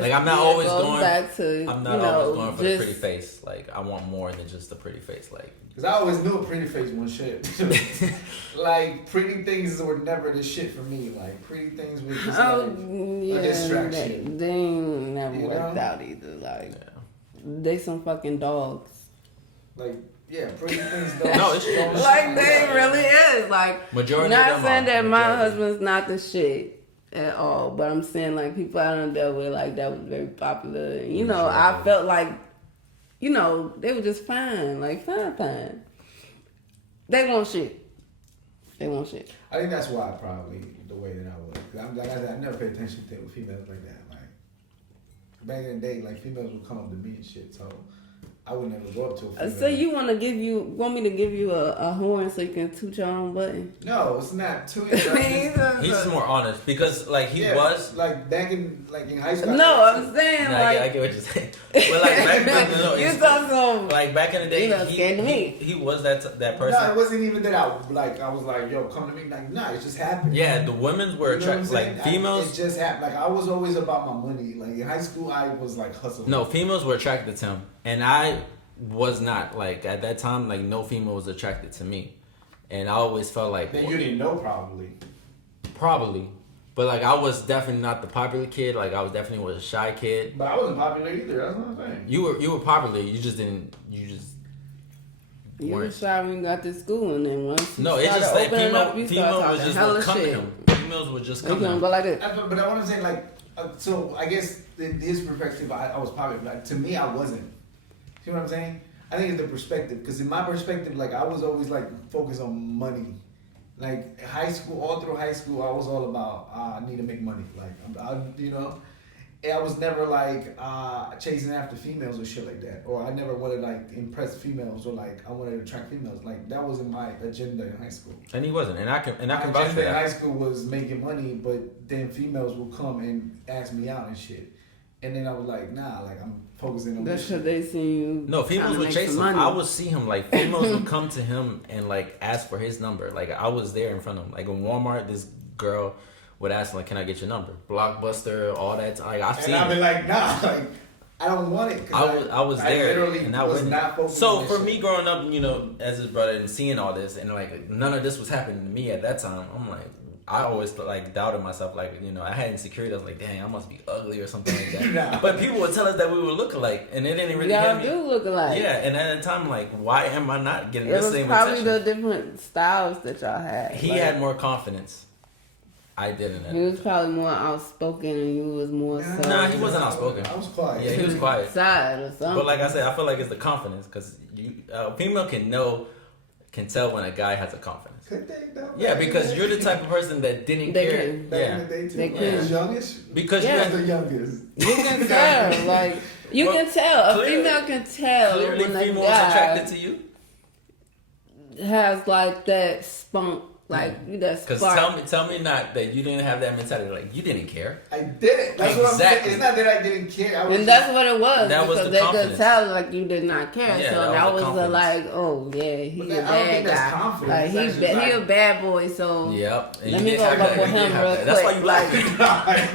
Like, I'm not always going. Back to, I'm not always going for the pretty face. Like, I want more than just the pretty face. Like, because I always knew a pretty face was shit. Like, pretty things were never the shit for me. Like, pretty things were just a distraction. They ain't never worked out either. Like, they some fucking dogs. Like, yeah, pretty things don't. No, it's true. Like, they really is. Like, majority not of them saying that my majority. husband's not the shit at all, but I'm saying, like, people I done dealt with, like, that was very popular. And, you know, I felt like, you know, they were just fine. Like, fine. They want shit. I think that's why probably the way that I was. Cause like I said, I never paid attention to females like that. Like, back in the day, like, females would come up to me and shit, so I would never go up to a female. So you want me to give you a horn so you can toot your own button? No, it's not tooting. He's more honest because, like, he was like back in high school. No, I'm saying, nah, like, I get what you're saying. But, like, you talk so, like, back in the day, scared to me. He was that person. No, it wasn't even that I was like, yo, come to me. Like, nah, it just happened. Yeah, the women's were attracted. Like, females. It just happened. Like, I was always about my money. Like, in high school, I was like hustling. No, females were attracted to him, and I was not. Like, at that time, like, no female was attracted to me, and I always felt like. Then you didn't know, probably. But, like, I was definitely not the popular kid. Like, I was definitely a shy kid. But I wasn't popular either. That's what I'm saying. You were popular. You just didn't. You were shy when you got to school, and then once no, it's just like female was just gonna come to him. Females would just come to him. Go like this. But I want to say, like, so I guess in his perspective, I was popular. Like, to me, I wasn't. See what I'm saying? I think it's the perspective. Because in my perspective, like, I was always, like, focused on money. Like, high school, all through high school, I was all about, I need to make money. Like, you know? And I was never, like, chasing after females or shit like that. Or I never wanted, like, impress females or, like, I wanted to attract females. Like, that wasn't my agenda in high school. And he wasn't. And I can vouch for agenda in that. high school was making money, but then females will come and ask me out and shit. And then I was like, nah, like, I'm focusing on That's this because shit. they see you. No, females would chase him. Money. I would see him, like, females would come to him and, like, ask for his number. Like, I was there in front of him. Like, in Walmart, this girl would ask, like, can I get your number? Blockbuster, all that. Like, I've seen it. And I've been like, nah, like, I don't want it. I was there. Literally and I was not focused So, on for this me shit. growing up, you know, as his brother and seeing all this, and, like, none of this was happening to me at that time, I'm like, I always, like, doubted myself. Like, you know, I had insecurity. I was like, dang, I must be ugly or something like that. Nah. But people would tell us that we would look alike, and it didn't really Y'all hit me. do look alike. Yeah, and at the time, like, why am I not getting It the was same probably attention? the different styles that y'all had. He like, had more confidence. I didn't. He was probably more outspoken, and you was more. Nah, he wasn't outspoken. I was quiet. Yeah, he was quiet. Side or something. But like I said, I feel like it's the confidence because female can tell when a guy has a confidence. Could they, though? Yeah, because you're the type of person that didn't They care. can. Back in Yeah, the day, too. They I could. was youngest. because Yeah. you I had was the youngest. You can tell, like you Well, can tell. A clearly- female can tell clearly when a female was guy attracted to you. has like that spunk Like that's Because tell me not that you didn't have that mentality. Like you didn't care. I didn't. That's what I'm saying. Exactly. It's not that I didn't care. I was And that's what it was. That was because the they could confidence. tell like you did not care. Yeah, so that that was was the the confidence. like, oh yeah, he But a that- I don't bad think that's guy. confidence. Like It's he actually a like- bad boy. So Yep. And let you me didn't go have fuck that. with You didn't him have real that. That's why quick. you Like, like.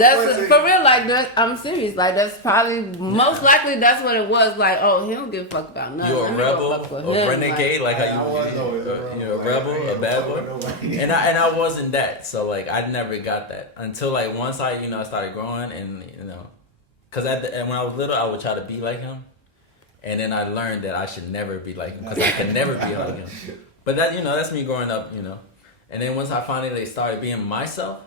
that's wasn't- for real. Like I'm serious. Like that's probably most likely that's what it was. Like he don't give a fuck about nothing. You're Let a me go rebel, fuck with a him. renegade, like I how you. was always a rebel. You're a Like, rebel, I a ain't bad fuck boy. with nobody. And I wasn't that. So like I never got that until like once I I started growing and because and when I was little I would try to be like him, and then I learned that I should never be like him because I could never be like him. But that that's me growing up. And then once I finally started being myself,